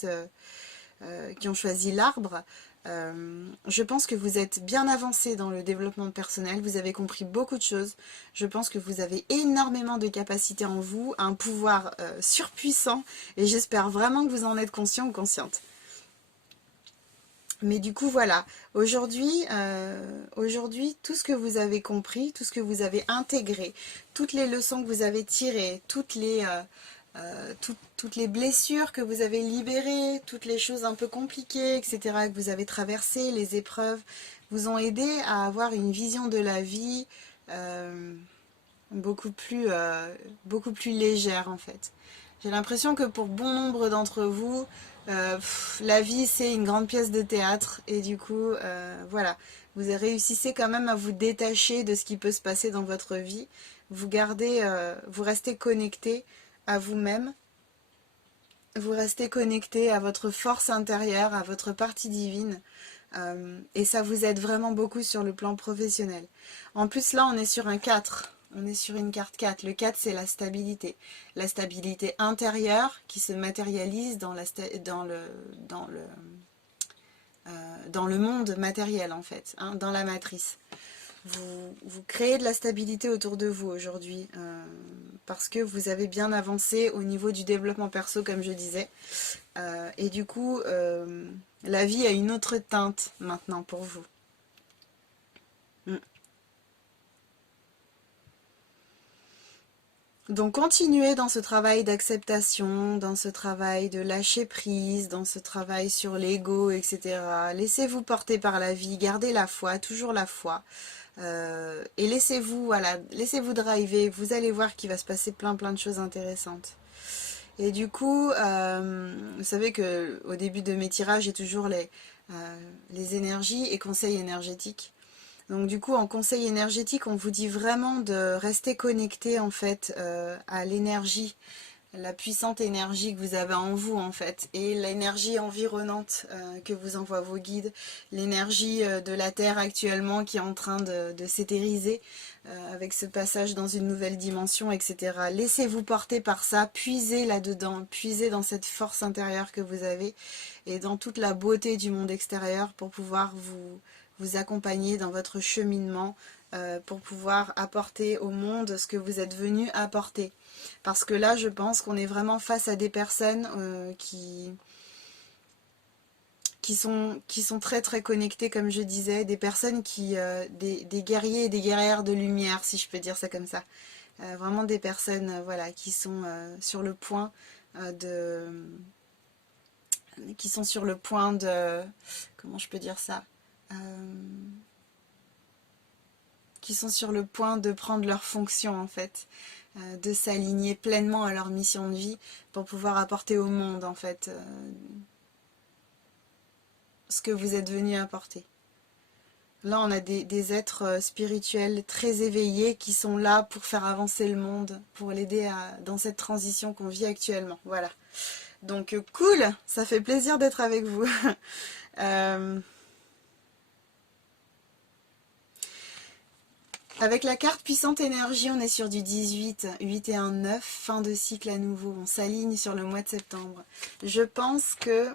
l'arbre. Je pense que vous êtes bien avancé dans le développement personnel, vous avez compris beaucoup de choses. Je pense que vous avez énormément de capacités en vous, un pouvoir surpuissant, et j'espère vraiment que vous en êtes conscient ou consciente. Mais du coup, voilà, aujourd'hui, tout ce que vous avez compris, tout ce que vous avez intégré, toutes les leçons que vous avez tirées, toutes les blessures que vous avez libérées, toutes les choses un peu compliquées, etc., que vous avez traversées, les épreuves, vous ont aidé à avoir une vision de la vie beaucoup plus légère, en fait. J'ai l'impression que pour bon nombre d'entre vous, la vie c'est une grande pièce de théâtre et du coup, voilà, vous réussissez quand même à vous détacher de ce qui peut se passer dans votre vie. Vous restez connecté à vous-même, vous restez connecté à votre force intérieure, à votre partie divine. Et ça vous aide vraiment beaucoup sur le plan professionnel. En plus là on est sur un 4. On est sur une carte 4. Le 4, c'est la stabilité. La stabilité intérieure qui se matérialise dans le monde matériel, en fait, hein, dans la matrice. Vous créez de la stabilité autour de vous aujourd'hui parce que vous avez bien avancé au niveau du développement perso, comme je disais. Et du coup, la vie a une autre teinte maintenant pour vous. Donc continuez dans ce travail d'acceptation, dans ce travail de lâcher prise, dans ce travail sur l'ego, etc. Laissez-vous porter par la vie, gardez la foi, toujours la foi. Et laissez-vous driver, vous allez voir qu'il va se passer plein de choses intéressantes. Et du coup, vous savez que au début de mes tirages, j'ai toujours les énergies et conseils énergétiques. Donc du coup, en conseil énergétique, on vous dit vraiment de rester connecté en fait à l'énergie, la puissante énergie que vous avez en vous en fait, et l'énergie environnante que vous envoient vos guides, l'énergie de la Terre actuellement qui est en train de s'éthériser avec ce passage dans une nouvelle dimension, etc. Laissez-vous porter par ça, puisez là-dedans, puisez dans cette force intérieure que vous avez et dans toute la beauté du monde extérieur pour pouvoir vous accompagner dans votre cheminement pour pouvoir apporter au monde ce que vous êtes venu apporter. Parce que là, je pense qu'on est vraiment face à des personnes qui sont très très connectées, comme je disais, des personnes des guerriers et des guerrières de lumière, si je peux dire ça comme ça. Vraiment des personnes voilà, qui sont sur le point de... qui sont sur le point de... Comment je peux dire ça qui sont sur le point de prendre leur fonction en fait, de s'aligner pleinement à leur mission de vie pour pouvoir apporter au monde en fait ce que vous êtes venu apporter. Là on a des êtres spirituels très éveillés qui sont là pour faire avancer le monde, pour l'aider dans cette transition qu'on vit actuellement. Voilà. Donc cool, ça fait plaisir d'être avec vous. Avec la carte puissante énergie, on est sur du 18, 8 et 1, 9, fin de cycle à nouveau. On s'aligne sur le mois de septembre. Je pense que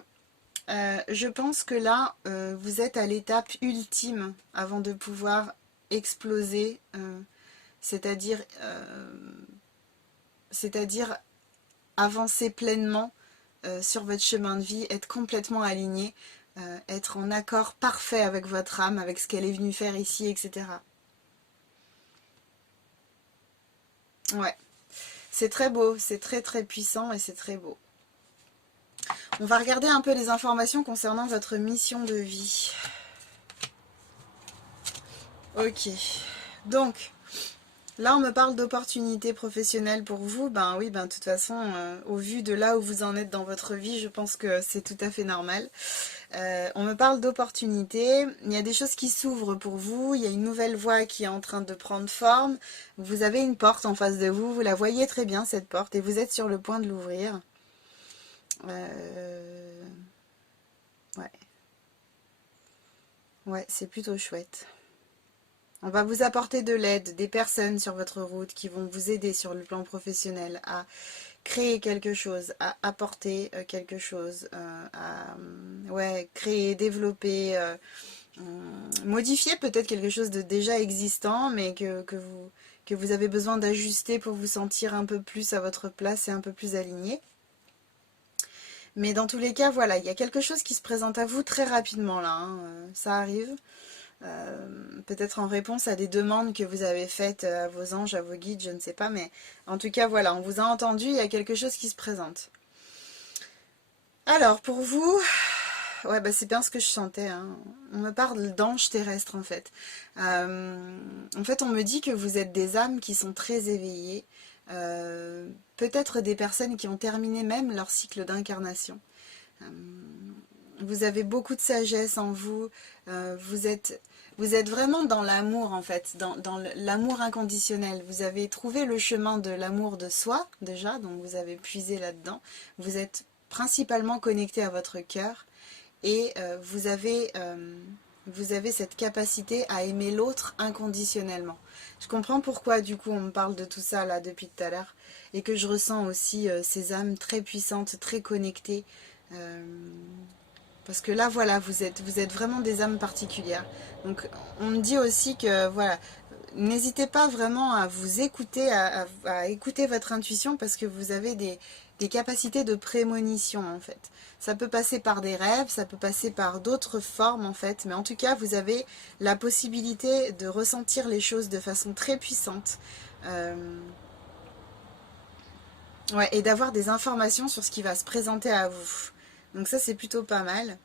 là, vous êtes à l'étape ultime avant de pouvoir exploser, c'est-à-dire avancer pleinement sur votre chemin de vie, être complètement aligné, être en accord parfait avec votre âme, avec ce qu'elle est venue faire ici, etc. Ouais, c'est très beau, c'est très très puissant et c'est très beau. On va regarder un peu les informations concernant votre mission de vie. Ok, donc là on me parle d'opportunités professionnelles pour vous. Ben oui, ben de toute façon, au vu de là où vous en êtes dans votre vie, je pense que c'est tout à fait normal. On me parle d'opportunités, il y a des choses qui s'ouvrent pour vous, il y a une nouvelle voie qui est en train de prendre forme. Vous avez une porte en face de vous, vous la voyez très bien cette porte et vous êtes sur le point de l'ouvrir. Ouais, ouais, c'est plutôt chouette. On va vous apporter de l'aide, des personnes sur votre route qui vont vous aider sur le plan professionnel à créer quelque chose, à apporter quelque chose, à ouais, créer, développer, modifier peut-être quelque chose de déjà existant, mais que vous avez besoin d'ajuster pour vous sentir un peu plus à votre place et un peu plus aligné. Mais dans tous les cas, voilà, il y a quelque chose qui se présente à vous très rapidement là, hein, ça arrive. Peut-être en réponse à des demandes que vous avez faites à vos anges, à vos guides, je ne sais pas, mais en tout cas, voilà, on vous a entendu, il y a quelque chose qui se présente. Alors, pour vous, ouais, bah c'est bien ce que je sentais, hein. On me parle d'anges terrestres, en fait, on me dit que vous êtes des âmes qui sont très éveillées, peut-être des personnes qui ont terminé même leur cycle d'incarnation. Euh, Vous avez beaucoup de sagesse en vous, vous êtes vraiment dans l'amour en fait, dans l'amour inconditionnel. Vous avez trouvé le chemin de l'amour de soi déjà, donc vous avez puisé là-dedans. Vous êtes principalement connecté à votre cœur et vous avez cette capacité à aimer l'autre inconditionnellement. Je comprends pourquoi du coup on me parle de tout ça là depuis tout à l'heure et que je ressens aussi ces âmes très puissantes, très connectées. euh, Parce que là, voilà, vous êtes vraiment des âmes particulières. Donc, on me dit aussi que, voilà, n'hésitez pas vraiment à vous écouter, à écouter votre intuition parce que vous avez des capacités de prémonition, en fait. Ça peut passer par des rêves, ça peut passer par d'autres formes, en fait. Mais en tout cas, vous avez la possibilité de ressentir les choses de façon très puissante. Euh, ouais, et d'avoir des informations sur ce qui va se présenter à vous. Donc ça, c'est plutôt pas mal.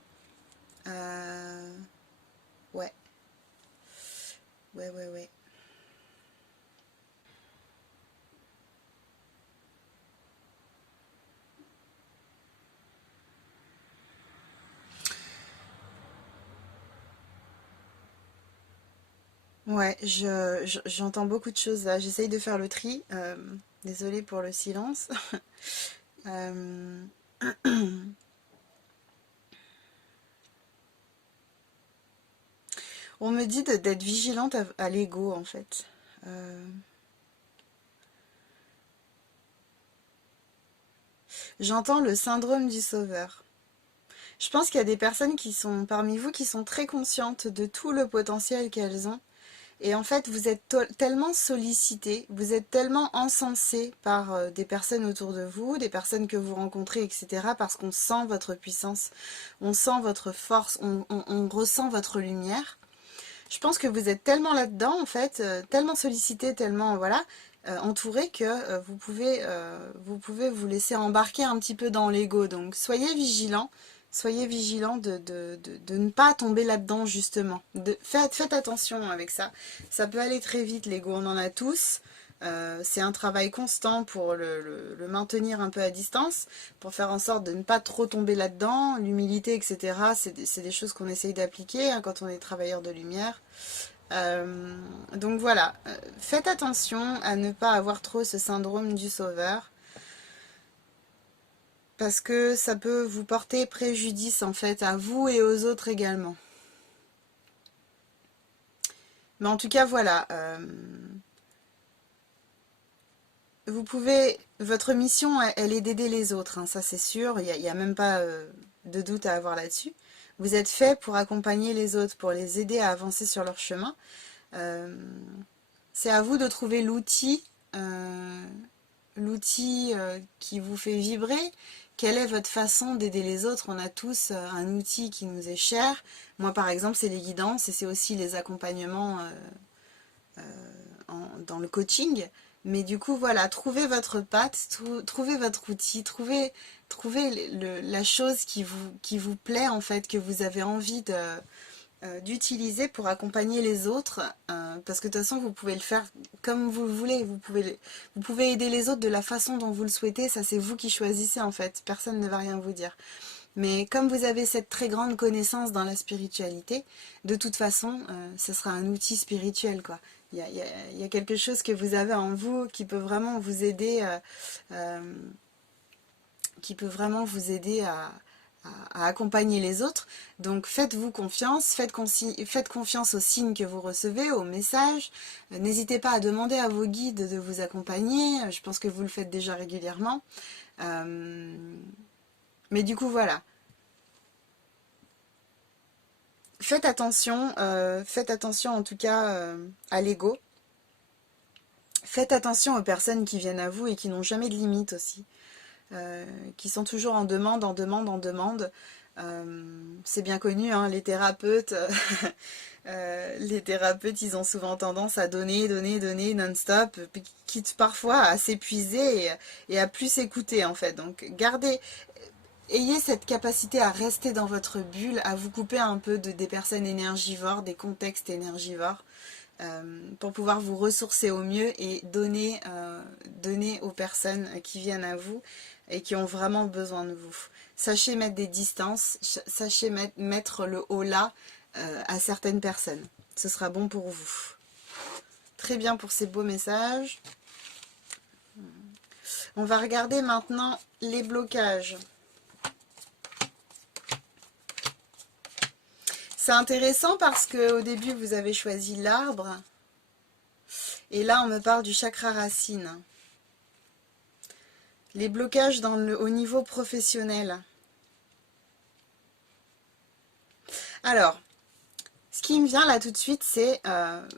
Euh, ouais, ouais. Ouais, j'entends beaucoup de choses là. J'essaye de faire le tri. Désolée pour le silence. Euh, on me dit d'être vigilante à l'ego en fait. Euh, J'entends le syndrome du sauveur. Je pense qu'il y a des personnes qui sont parmi vous qui sont très conscientes de tout le potentiel qu'elles ont Et en fait, vous êtes tellement sollicité, vous êtes tellement encensé par des personnes autour de vous, des personnes que vous rencontrez, etc. Parce qu'on sent votre puissance, on sent votre force, on ressent votre lumière. Je pense que vous êtes tellement là-dedans, en fait, tellement sollicité, tellement, voilà, entouré que vous pouvez vous laisser embarquer un petit peu dans l'ego. Donc, soyez vigilant de ne pas tomber là-dedans, justement. Faites attention avec ça. Ça peut aller très vite, l'ego, on en a tous. C'est un travail constant pour le maintenir un peu à distance, pour faire en sorte de ne pas trop tomber là-dedans. L'humilité, etc., c'est des choses qu'on essaye d'appliquer hein, quand on est travailleur de lumière. Donc voilà, faites attention à ne pas avoir trop ce syndrome du sauveur, parce que ça peut vous porter préjudice en fait à vous et aux autres également. Mais en tout cas voilà, vous pouvez, votre mission elle est d'aider les autres, hein, ça c'est sûr, il n'y a même pas de doute à avoir là-dessus. Vous êtes fait pour accompagner les autres, pour les aider à avancer sur leur chemin. C'est à vous de trouver l'outil qui vous fait vibrer. Quelle est votre façon d'aider les autres? On a tous un outil qui nous est cher. Moi par exemple c'est les guidances et c'est aussi les accompagnements dans le coaching. Mais du coup voilà, trouvez votre patte, trouvez votre outil, trouvez la chose qui vous plaît en fait, que vous avez envie d'utiliser pour accompagner les autres, parce que de toute façon vous pouvez le faire comme vous le voulez, vous pouvez aider les autres de la façon dont vous le souhaitez, ça c'est vous qui choisissez en fait, personne ne va rien vous dire. Mais comme vous avez cette très grande connaissance dans la spiritualité, de toute façon ce sera un outil spirituel quoi. Il y a quelque chose que vous avez en vous qui peut vraiment vous aider, à accompagner les autres. Donc faites-vous confiance, faites confiance aux signes que vous recevez, aux messages. N'hésitez pas à demander à vos guides de vous accompagner. Je pense que vous le faites déjà régulièrement. Mais du coup, voilà. Faites attention en tout cas à l'ego. Faites attention aux personnes qui viennent à vous et qui n'ont jamais de limite aussi. Qui sont toujours en demande, en demande, en demande. C'est bien connu, hein, les thérapeutes, ils ont souvent tendance à donner, donner, donner non-stop, quitte parfois à s'épuiser et à plus s'écouter en fait. Donc ayez cette capacité à rester dans votre bulle, à vous couper un peu des personnes énergivores, des contextes énergivores, pour pouvoir vous ressourcer au mieux et donner aux personnes qui viennent à vous et qui ont vraiment besoin de vous. Sachez mettre des distances, sachez mettre le haut là à certaines personnes. Ce sera bon pour vous. Très bien pour ces beaux messages. On va regarder maintenant les blocages. C'est intéressant parce qu'au début, vous avez choisi l'arbre. Et là, on me parle du chakra racine. Les blocages au niveau professionnel. Alors, ce qui me vient là tout de suite, c'est...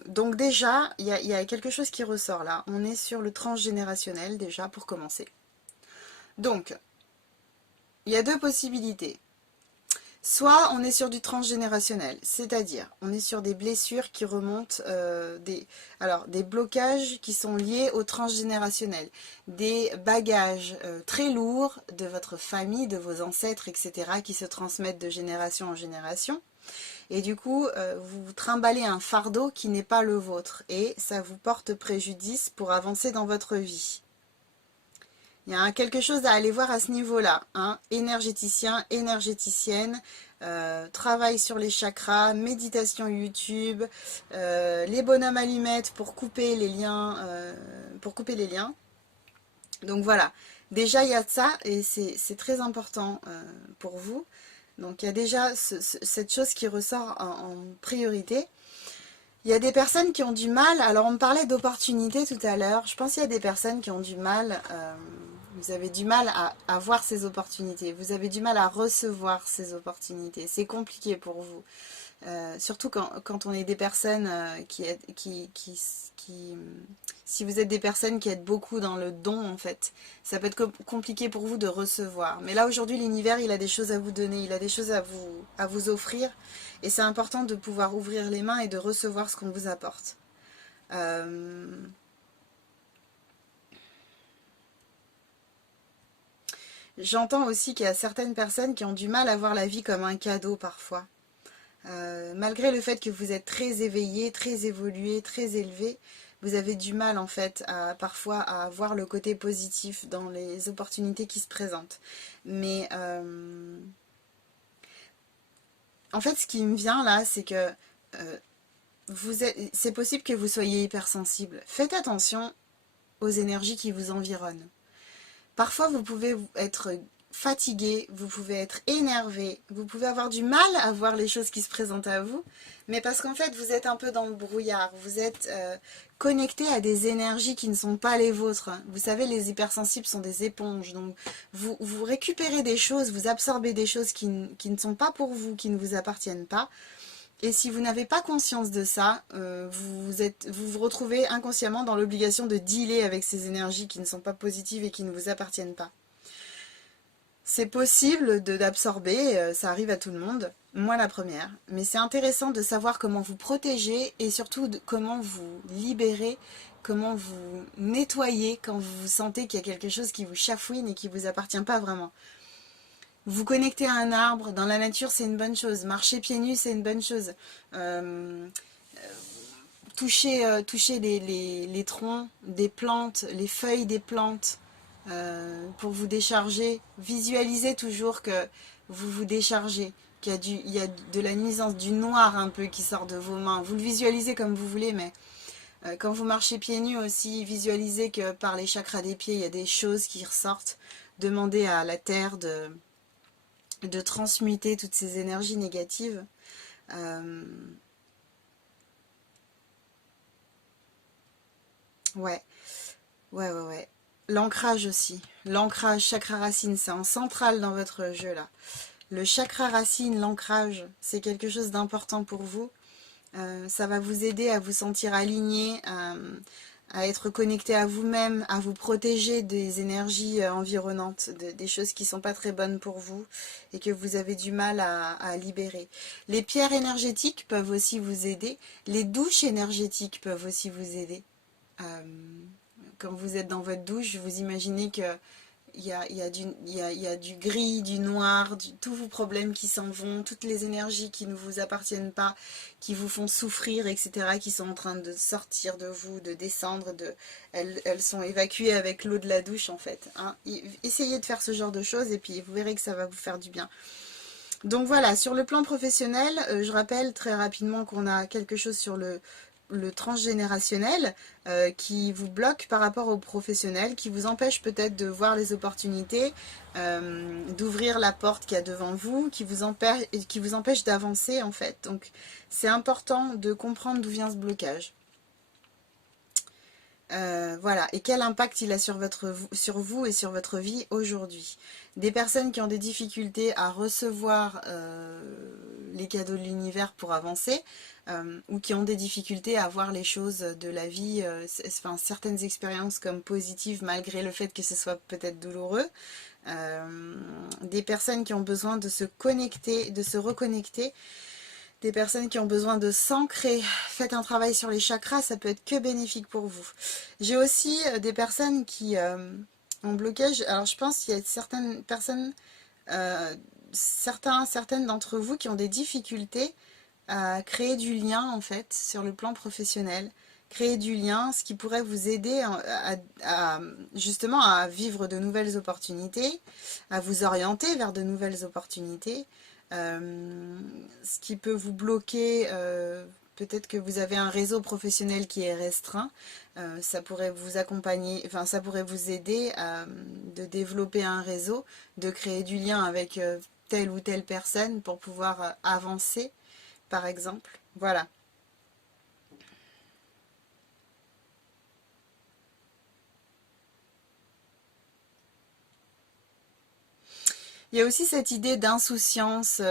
donc déjà, il y a quelque chose qui ressort là. On est sur le transgénérationnel déjà, pour commencer. Donc, il y a deux possibilités. Soit on est sur du transgénérationnel, c'est-à-dire on est sur des blessures qui remontent, des blocages qui sont liés au transgénérationnel, des bagages très lourds de votre famille, de vos ancêtres, etc. qui se transmettent de génération en génération. Et du coup, vous trimballez un fardeau qui n'est pas le vôtre et ça vous porte préjudice pour avancer dans votre vie. Il y a quelque chose à aller voir à ce niveau-là. Hein. Énergéticien, énergéticienne, travail sur les chakras, méditation YouTube, les bonhommes allumettes pour couper les liens. Donc voilà, déjà il y a ça et c'est très important pour vous. Donc il y a déjà cette chose qui ressort en priorité. Il y a des personnes qui ont du mal, alors on me parlait d'opportunités tout à l'heure, je pense qu'il y a des personnes qui ont du mal Vous avez du mal à voir ces opportunités. Vous avez du mal à recevoir ces opportunités. C'est compliqué pour vous. Surtout quand on est des personnes si vous êtes des personnes qui êtes beaucoup dans le don en fait, ça peut être compliqué pour vous de recevoir. Mais là aujourd'hui l'univers il a des choses à vous donner, il a des choses à vous offrir et c'est important de pouvoir ouvrir les mains et de recevoir ce qu'on vous apporte. J'entends aussi qu'il y a certaines personnes qui ont du mal à voir la vie comme un cadeau parfois. Malgré le fait que vous êtes très éveillé, très évolué, très élevé, vous avez du mal en fait parfois à voir le côté positif dans les opportunités qui se présentent. Mais en fait ce qui me vient là c'est que c'est possible que vous soyez hypersensible. Faites attention aux énergies qui vous environnent. Parfois, vous pouvez être fatigué, vous pouvez être énervé, vous pouvez avoir du mal à voir les choses qui se présentent à vous, mais parce qu'en fait, vous êtes un peu dans le brouillard, vous êtes connecté à des énergies qui ne sont pas les vôtres. Vous savez, les hypersensibles sont des éponges, donc vous récupérez des choses, vous absorbez des choses qui ne sont pas pour vous, qui ne vous appartiennent pas, et si vous n'avez pas conscience de ça, vous retrouvez inconsciemment dans l'obligation de dealer avec ces énergies qui ne sont pas positives et qui ne vous appartiennent pas. C'est possible d'absorber, ça arrive à tout le monde, moi la première, mais c'est intéressant de savoir comment vous protéger et surtout comment vous libérer, comment vous nettoyer quand vous sentez qu'il y a quelque chose qui vous chafouine et qui ne vous appartient pas vraiment. Vous connecter à un arbre, dans la nature, c'est une bonne chose. Marcher pieds nus, c'est une bonne chose. Euh, toucher les troncs des plantes, les feuilles des plantes pour vous décharger. Visualisez toujours que vous vous déchargez, il y a de la nuisance, du noir un peu qui sort de vos mains. Vous le visualisez comme vous voulez, mais quand vous marchez pieds nus aussi, visualisez que par les chakras des pieds, il y a des choses qui ressortent. Demandez à la terre de transmuter toutes ces énergies négatives. Euh, ouais, ouais. L'ancrage aussi. L'ancrage, chakra racine, c'est en central dans votre jeu là. Le chakra racine, l'ancrage, c'est quelque chose d'important pour vous. Ça va vous aider à vous sentir aligné, à être connecté à vous-même, à vous protéger des énergies environnantes, des choses qui ne sont pas très bonnes pour vous et que vous avez du mal à libérer. Les pierres énergétiques peuvent aussi vous aider. Les douches énergétiques peuvent aussi vous aider. Euh, Quand vous êtes dans votre douche, vous imaginez que il y a du gris, du noir, tous vos problèmes qui s'en vont, toutes les énergies qui ne vous appartiennent pas, qui vous font souffrir, etc., qui sont en train de sortir de vous, de descendre, elles sont évacuées avec l'eau de la douche en fait. Hein. Essayez de faire ce genre de choses et puis vous verrez que ça va vous faire du bien. Donc voilà, sur le plan professionnel, je rappelle très rapidement qu'on a quelque chose sur le transgénérationnel qui vous bloque par rapport aux professionnels, qui vous empêche peut-être de voir les opportunités, d'ouvrir la porte qu'il y a devant vous, qui vous empêche d'avancer en fait. Donc c'est important de comprendre d'où vient ce blocage. Voilà, et quel impact il a sur vous et sur votre vie aujourd'hui. Des personnes qui ont des difficultés à recevoir les cadeaux de l'univers pour avancer, ou qui ont des difficultés à voir les choses de la vie, enfin, certaines expériences comme positives malgré le fait que ce soit peut-être douloureux. Des personnes qui ont besoin de se connecter, de se reconnecter, des personnes qui ont besoin de s'ancrer. Faites un travail sur les chakras, ça peut être que bénéfique pour vous. J'ai aussi des personnes qui ont blocage. Alors je pense qu'il y a certaines personnes, certaines d'entre vous qui ont des difficultés à créer du lien en fait sur le plan professionnel. Créer du lien, ce qui pourrait vous aider justement à vivre de nouvelles opportunités, à vous orienter vers de nouvelles opportunités. Ce qui peut vous bloquer, peut-être que vous avez un réseau professionnel qui est restreint, ça pourrait vous accompagner, enfin ça pourrait vous aider de développer un réseau, de créer du lien avec telle ou telle personne pour pouvoir avancer, par exemple. Voilà. Il y a aussi cette idée d'insouciance.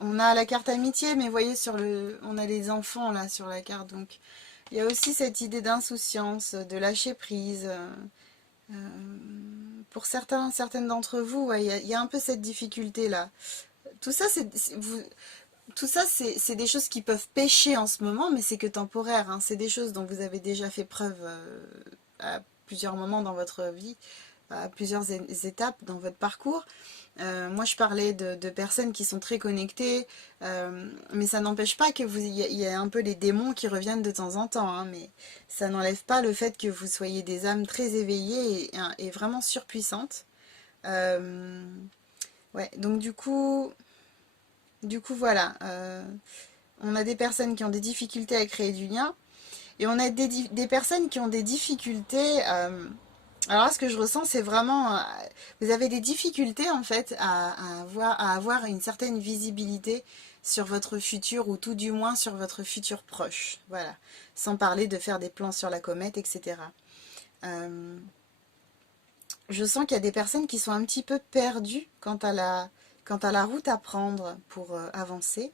On a la carte amitié, mais vous voyez, on a les enfants là sur la carte. Donc, il y a aussi cette idée d'insouciance, de lâcher prise. Pour certaines d'entre vous, ouais, il y a un peu cette difficulté là. Tout ça, tout ça, c'est des choses qui peuvent pêcher en ce moment, mais c'est que temporaire, hein. C'est des choses dont vous avez déjà fait preuve à plusieurs moments dans votre vie, à plusieurs étapes dans votre parcours. Moi, je parlais de personnes qui sont très connectées, mais ça n'empêche pas que il y a un peu les démons qui reviennent de temps en temps, hein, mais ça n'enlève pas le fait que vous soyez des âmes très éveillées et vraiment surpuissantes. Euh, ouais, donc du coup voilà, on a des personnes qui ont des difficultés à créer du lien, et on a des personnes qui ont des difficultés. Alors là, ce que je ressens, c'est vraiment, vous avez des difficultés en fait à avoir une certaine visibilité sur votre futur, ou tout du moins sur votre futur proche. Voilà, sans parler de faire des plans sur la comète, etc. Euh, je sens qu'il y a des personnes qui sont un petit peu perdues quant à la route à prendre pour avancer,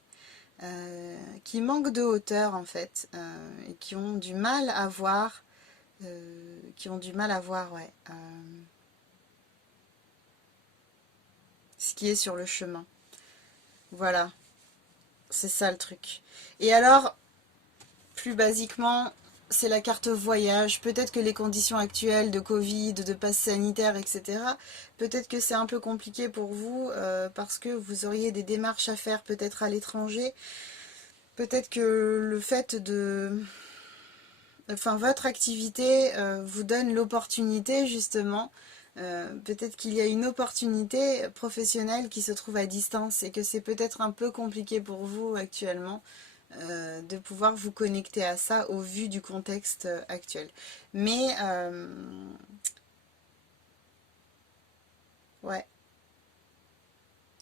qui manquent de hauteur en fait, et qui ont du mal à voir, ouais, ce qui est sur le chemin. Voilà, c'est ça le truc. Et alors, plus basiquement, c'est la carte voyage. Peut-être que les conditions actuelles de Covid, de passe sanitaire, etc., peut-être que c'est un peu compliqué pour vous, parce que vous auriez des démarches à faire peut-être à l'étranger. Peut-être que le fait de... Enfin, votre activité vous donne l'opportunité justement. Peut-être qu'il y a une opportunité professionnelle qui se trouve à distance, et que c'est peut-être un peu compliqué pour vous actuellement de pouvoir vous connecter à ça au vu du contexte actuel. Mais ouais,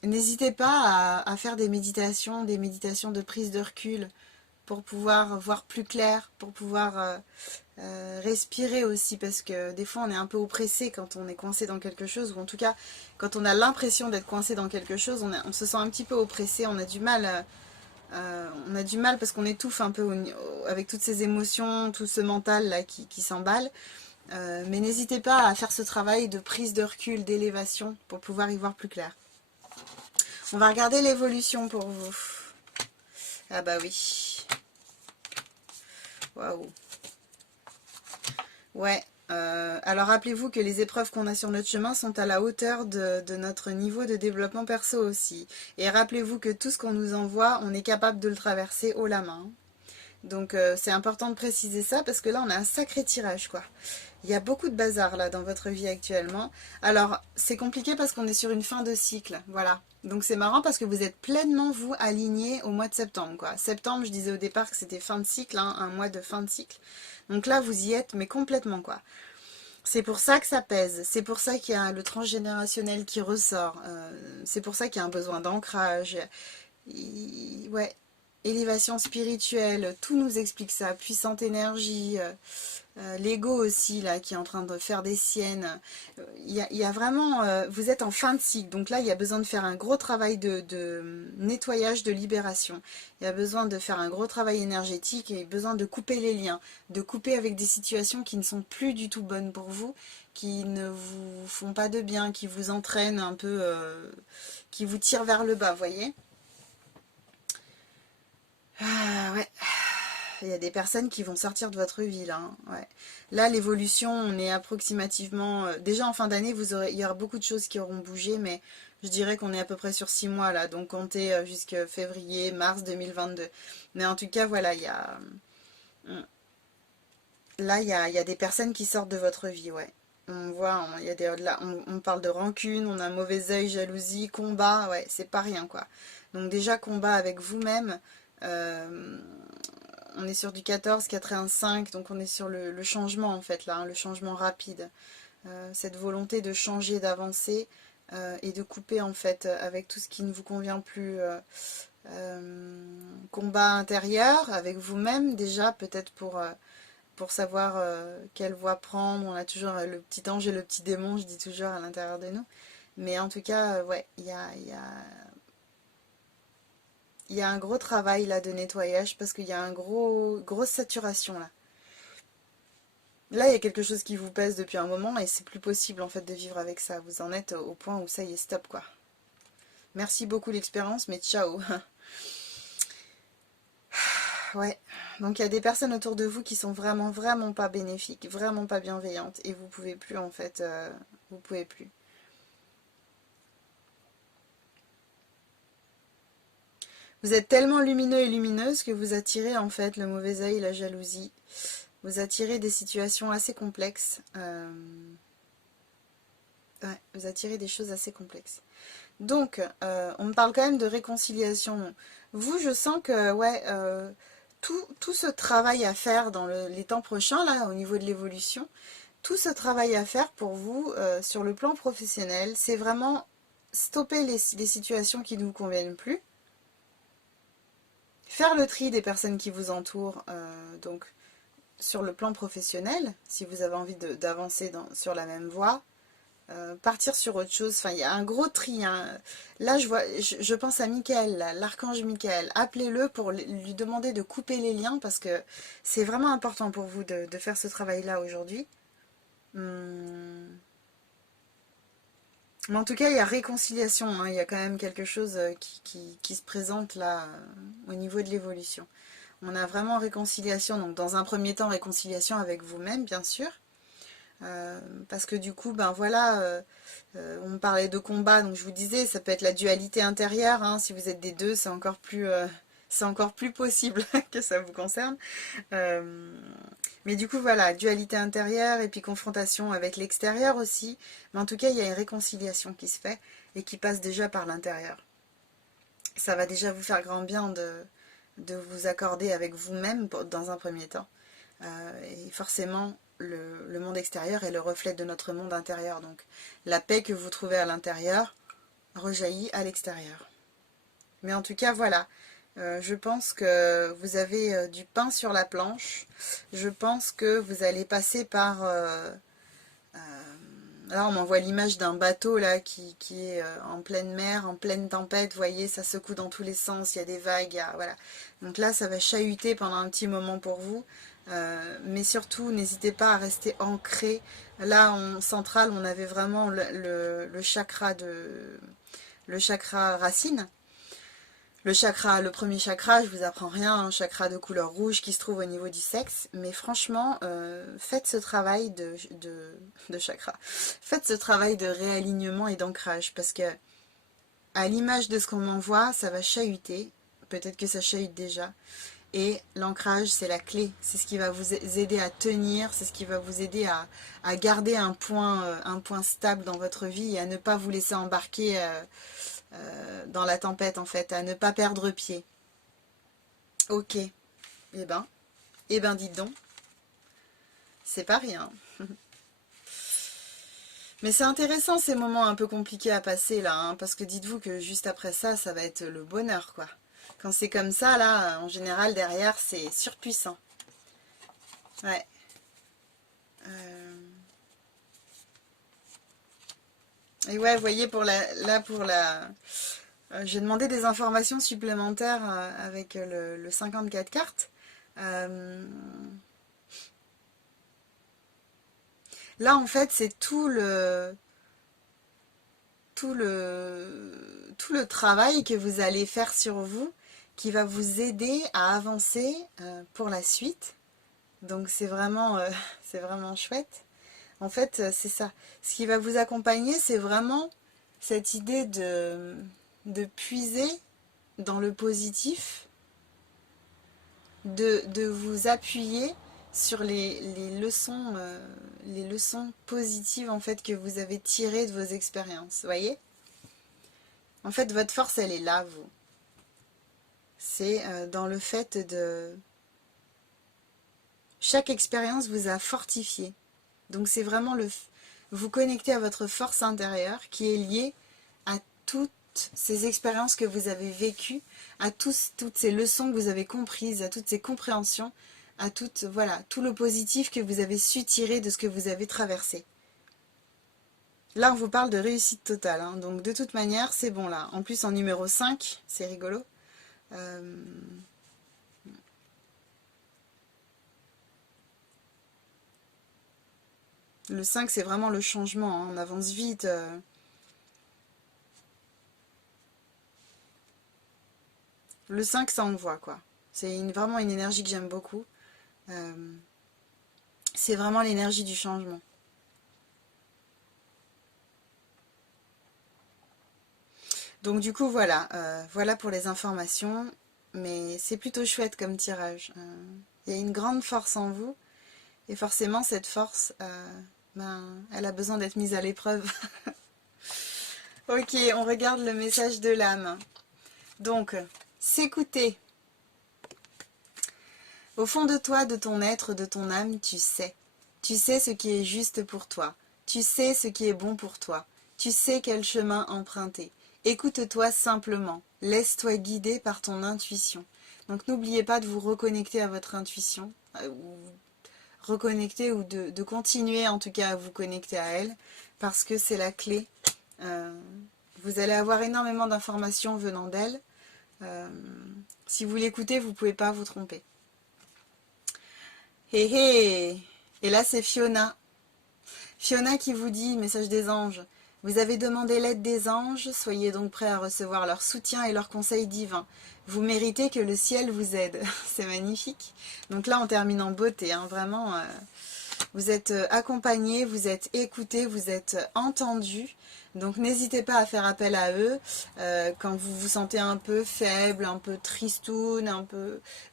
n'hésitez pas à faire des méditations de prise de recul pour pouvoir voir plus clair, pour pouvoir respirer aussi, parce que des fois on est un peu oppressé quand on est coincé dans quelque chose, ou en tout cas quand on a l'impression d'être coincé dans quelque chose, on se sent un petit peu oppressé, on a du mal parce qu'on étouffe un peu avec toutes ces émotions, tout ce mental là qui s'emballe. Mais n'hésitez pas à faire ce travail de prise de recul, d'élévation, pour pouvoir y voir plus clair. On va regarder l'évolution pour vous. Ah bah oui. Waouh. Ouais. Alors rappelez-vous que les épreuves qu'on a sur notre chemin sont à la hauteur de notre niveau de développement perso aussi. Et rappelez-vous que tout ce qu'on nous envoie, on est capable de le traverser haut la main. Donc c'est important de préciser ça, parce que là on a un sacré tirage quoi. Il y a beaucoup de bazar là dans votre vie actuellement. Alors c'est compliqué parce qu'on est sur une fin de cycle, voilà. Donc c'est marrant parce que vous êtes pleinement vous aligné au mois de septembre quoi. Septembre, je disais au départ que c'était fin de cycle, hein, un mois de fin de cycle. Donc là vous y êtes mais complètement quoi. C'est pour ça que ça pèse, c'est pour ça qu'il y a le transgénérationnel qui ressort, c'est pour ça qu'il y a un besoin d'ancrage. Ouais, élévation spirituelle, tout nous explique ça. Puissante énergie, l'ego aussi, là, qui est en train de faire des siennes. Il y a vraiment... vous êtes en fin de cycle, donc là, il y a besoin de faire un gros travail de nettoyage, de libération. Il y a besoin de faire un gros travail énergétique, et besoin de couper les liens, de couper avec des situations qui ne sont plus du tout bonnes pour vous, qui ne vous font pas de bien, qui vous entraînent un peu, qui vous tirent vers le bas, vous voyez. Ah ouais, il y a des personnes qui vont sortir de votre vie là, hein, ouais. Là, l'évolution, on est approximativement... déjà en fin d'année, il y aura beaucoup de choses qui auront bougé, mais je dirais qu'on est à peu près sur 6 mois là, donc comptez jusqu'à février, mars 2022. Mais en tout cas, voilà, là, il y a des personnes qui sortent de votre vie, ouais. On voit, il y a là, on parle de rancune, on a un mauvais œil, jalousie, combat, ouais, c'est pas rien quoi. Donc déjà, combat avec vous-même. euh, on est sur du 14, 85, donc on est sur le changement en fait là, hein, le changement rapide. Cette volonté de changer, d'avancer, et de couper en fait avec tout ce qui ne vous convient plus. Combat intérieur avec vous-même déjà, peut-être pour savoir quelle voie prendre. On a toujours le petit ange et le petit démon, je dis toujours, à l'intérieur de nous. Mais en tout cas, ouais, il y a un gros travail là de nettoyage parce qu'il y a un grosse saturation là. Là, il y a quelque chose qui vous pèse depuis un moment et c'est plus possible en fait de vivre avec ça. Vous en êtes au point où ça y est, stop quoi. Merci beaucoup l'expérience, mais ciao. Ouais. Donc il y a des personnes autour de vous qui sont vraiment, vraiment pas bénéfiques, vraiment pas bienveillantes et vous pouvez plus en fait, vous pouvez plus. Vous êtes tellement lumineux et lumineuse que vous attirez en fait le mauvais œil, la jalousie. Vous attirez des situations assez complexes. Ouais, vous attirez des choses assez complexes. Donc, on me parle quand même de réconciliation. Vous, je sens que, ouais, tout ce travail à faire dans les temps prochains, là, au niveau de l'évolution, tout ce travail à faire pour vous, sur le plan professionnel, c'est vraiment stopper les situations qui ne vous conviennent plus, faire le tri des personnes qui vous entourent, donc sur le plan professionnel, si vous avez envie d'avancer sur la même voie, partir sur autre chose. Enfin, il y a un gros tri, hein. Là, je pense à Michael, l'archange Michael. Appelez-le pour lui demander de couper les liens parce que c'est vraiment important pour vous de faire ce travail-là aujourd'hui. Mais en tout cas, il y a réconciliation, hein. Il y a quand même quelque chose qui se présente là au niveau de l'évolution. On a vraiment réconciliation. Donc, dans un premier temps, réconciliation avec vous-même, bien sûr. Parce que du coup, ben voilà, on me parlait de combat, donc je vous disais, ça peut être la dualité intérieure, hein, si vous êtes des deux, c'est encore plus possible que ça vous concerne. Euh, mais du coup, voilà, dualité intérieure et puis confrontation avec l'extérieur aussi. Mais en tout cas, il y a une réconciliation qui se fait et qui passe déjà par l'intérieur. Ça va déjà vous faire grand bien de vous accorder avec vous-même dans un premier temps. Et forcément, le monde extérieur est le reflet de notre monde intérieur. Donc la paix que vous trouvez à l'intérieur rejaillit à l'extérieur. Mais en tout cas, voilà. Je pense que vous avez du pain sur la planche. Je pense que vous allez passer par... là, on m'envoie l'image d'un bateau là qui est en pleine mer, en pleine tempête. Vous voyez, ça secoue dans tous les sens. Il y a des vagues. Voilà. Donc là, ça va chahuter pendant un petit moment pour vous. Mais surtout, n'hésitez pas à rester ancré. Là, en centrale, on avait vraiment le chakra racine. Le premier chakra, je vous apprends rien, un chakra de couleur rouge qui se trouve au niveau du sexe, mais franchement, faites ce travail de chakra. Faites ce travail de réalignement et d'ancrage, parce que à l'image de ce qu'on m'envoie, ça va chahuter, peut-être que ça chahute déjà, et l'ancrage, c'est la clé, c'est ce qui va vous aider à tenir, c'est ce qui va vous aider à garder un point stable dans votre vie et à ne pas vous laisser embarquer dans la tempête en fait, à ne pas perdre pied. Ok, eh ben dites donc, c'est pas rien. Mais c'est intéressant ces moments un peu compliqués à passer là, hein, parce que dites-vous que juste après ça, ça va être le bonheur quoi. Quand c'est comme ça là, en général derrière c'est surpuissant. Ouais. Et ouais, vous voyez j'ai demandé des informations supplémentaires avec le 54 cartes. Euh, Là en fait c'est tout le travail que vous allez faire sur vous qui va vous aider à avancer pour la suite. Donc c'est vraiment chouette. En fait, c'est ça. Ce qui va vous accompagner, c'est vraiment cette idée de puiser dans le positif, de vous appuyer sur les leçons positives en fait que vous avez tirées de vos expériences. Vous voyez? En fait, votre force, elle est là, vous. C'est dans le fait de... Chaque expérience vous a fortifié. Donc c'est vraiment vous connecter à votre force intérieure qui est liée à toutes ces expériences que vous avez vécues, à toutes ces leçons que vous avez comprises, à toutes ces compréhensions, à voilà, tout le positif que vous avez su tirer de ce que vous avez traversé. Là, on vous parle de réussite totale, hein. Donc de toute manière, c'est bon là. En plus, en numéro 5, c'est rigolo. Euh, le 5, c'est vraiment le changement, hein. On avance vite. Le 5, ça envoie, quoi. C'est vraiment une énergie que j'aime beaucoup. Euh, c'est vraiment l'énergie du changement. Donc du coup, voilà. Voilà pour les informations. Mais c'est plutôt chouette comme tirage. Il y a une grande force en vous. Et forcément, cette force, ben, elle a besoin d'être mise à l'épreuve. Ok, on regarde le message de l'âme. Donc, s'écouter. Au fond de toi, de ton être, de ton âme, tu sais. Tu sais ce qui est juste pour toi. Tu sais ce qui est bon pour toi. Tu sais quel chemin emprunter. Écoute-toi simplement. Laisse-toi guider par ton intuition. Donc n'oubliez pas de vous reconnecter à votre intuition, ou reconnecter ou de continuer en tout cas à vous connecter à elle, parce que c'est la clé. Euh, vous allez avoir énormément d'informations venant d'elle. Euh, si vous l'écoutez, vous ne pouvez pas vous tromper. Hé hé. Et là, c'est Fiona. Fiona qui vous dit, message des anges, vous avez demandé l'aide des anges, soyez donc prêts à recevoir leur soutien et leurs conseils divins. Vous méritez que le ciel vous aide. C'est magnifique. Donc là, on termine en beauté, hein, vraiment. Vous êtes accompagné, vous êtes écouté, vous êtes entendu. Donc n'hésitez pas à faire appel à eux quand vous vous sentez un peu faible, un peu tristoun,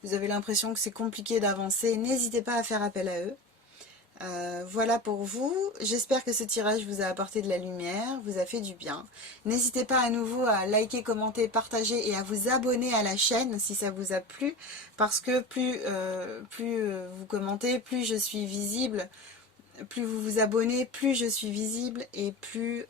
vous avez l'impression que c'est compliqué d'avancer. N'hésitez pas à faire appel à eux. Voilà pour vous. J'espère que ce tirage vous a apporté de la lumière, vous a fait du bien. N'hésitez pas à nouveau à liker, commenter, partager et à vous abonner à la chaîne si ça vous a plu. Parce que plus vous commentez, plus je suis visible. Plus vous vous abonnez, plus je suis visible et plus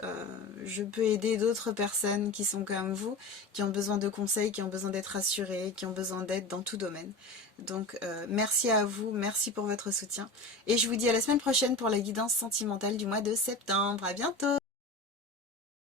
je peux aider d'autres personnes qui sont comme vous, qui ont besoin de conseils, qui ont besoin d'être rassurées, qui ont besoin d'aide dans tout domaine. Donc merci à vous, merci pour votre soutien. Et je vous dis à la semaine prochaine pour la guidance sentimentale du mois de septembre. À bientôt!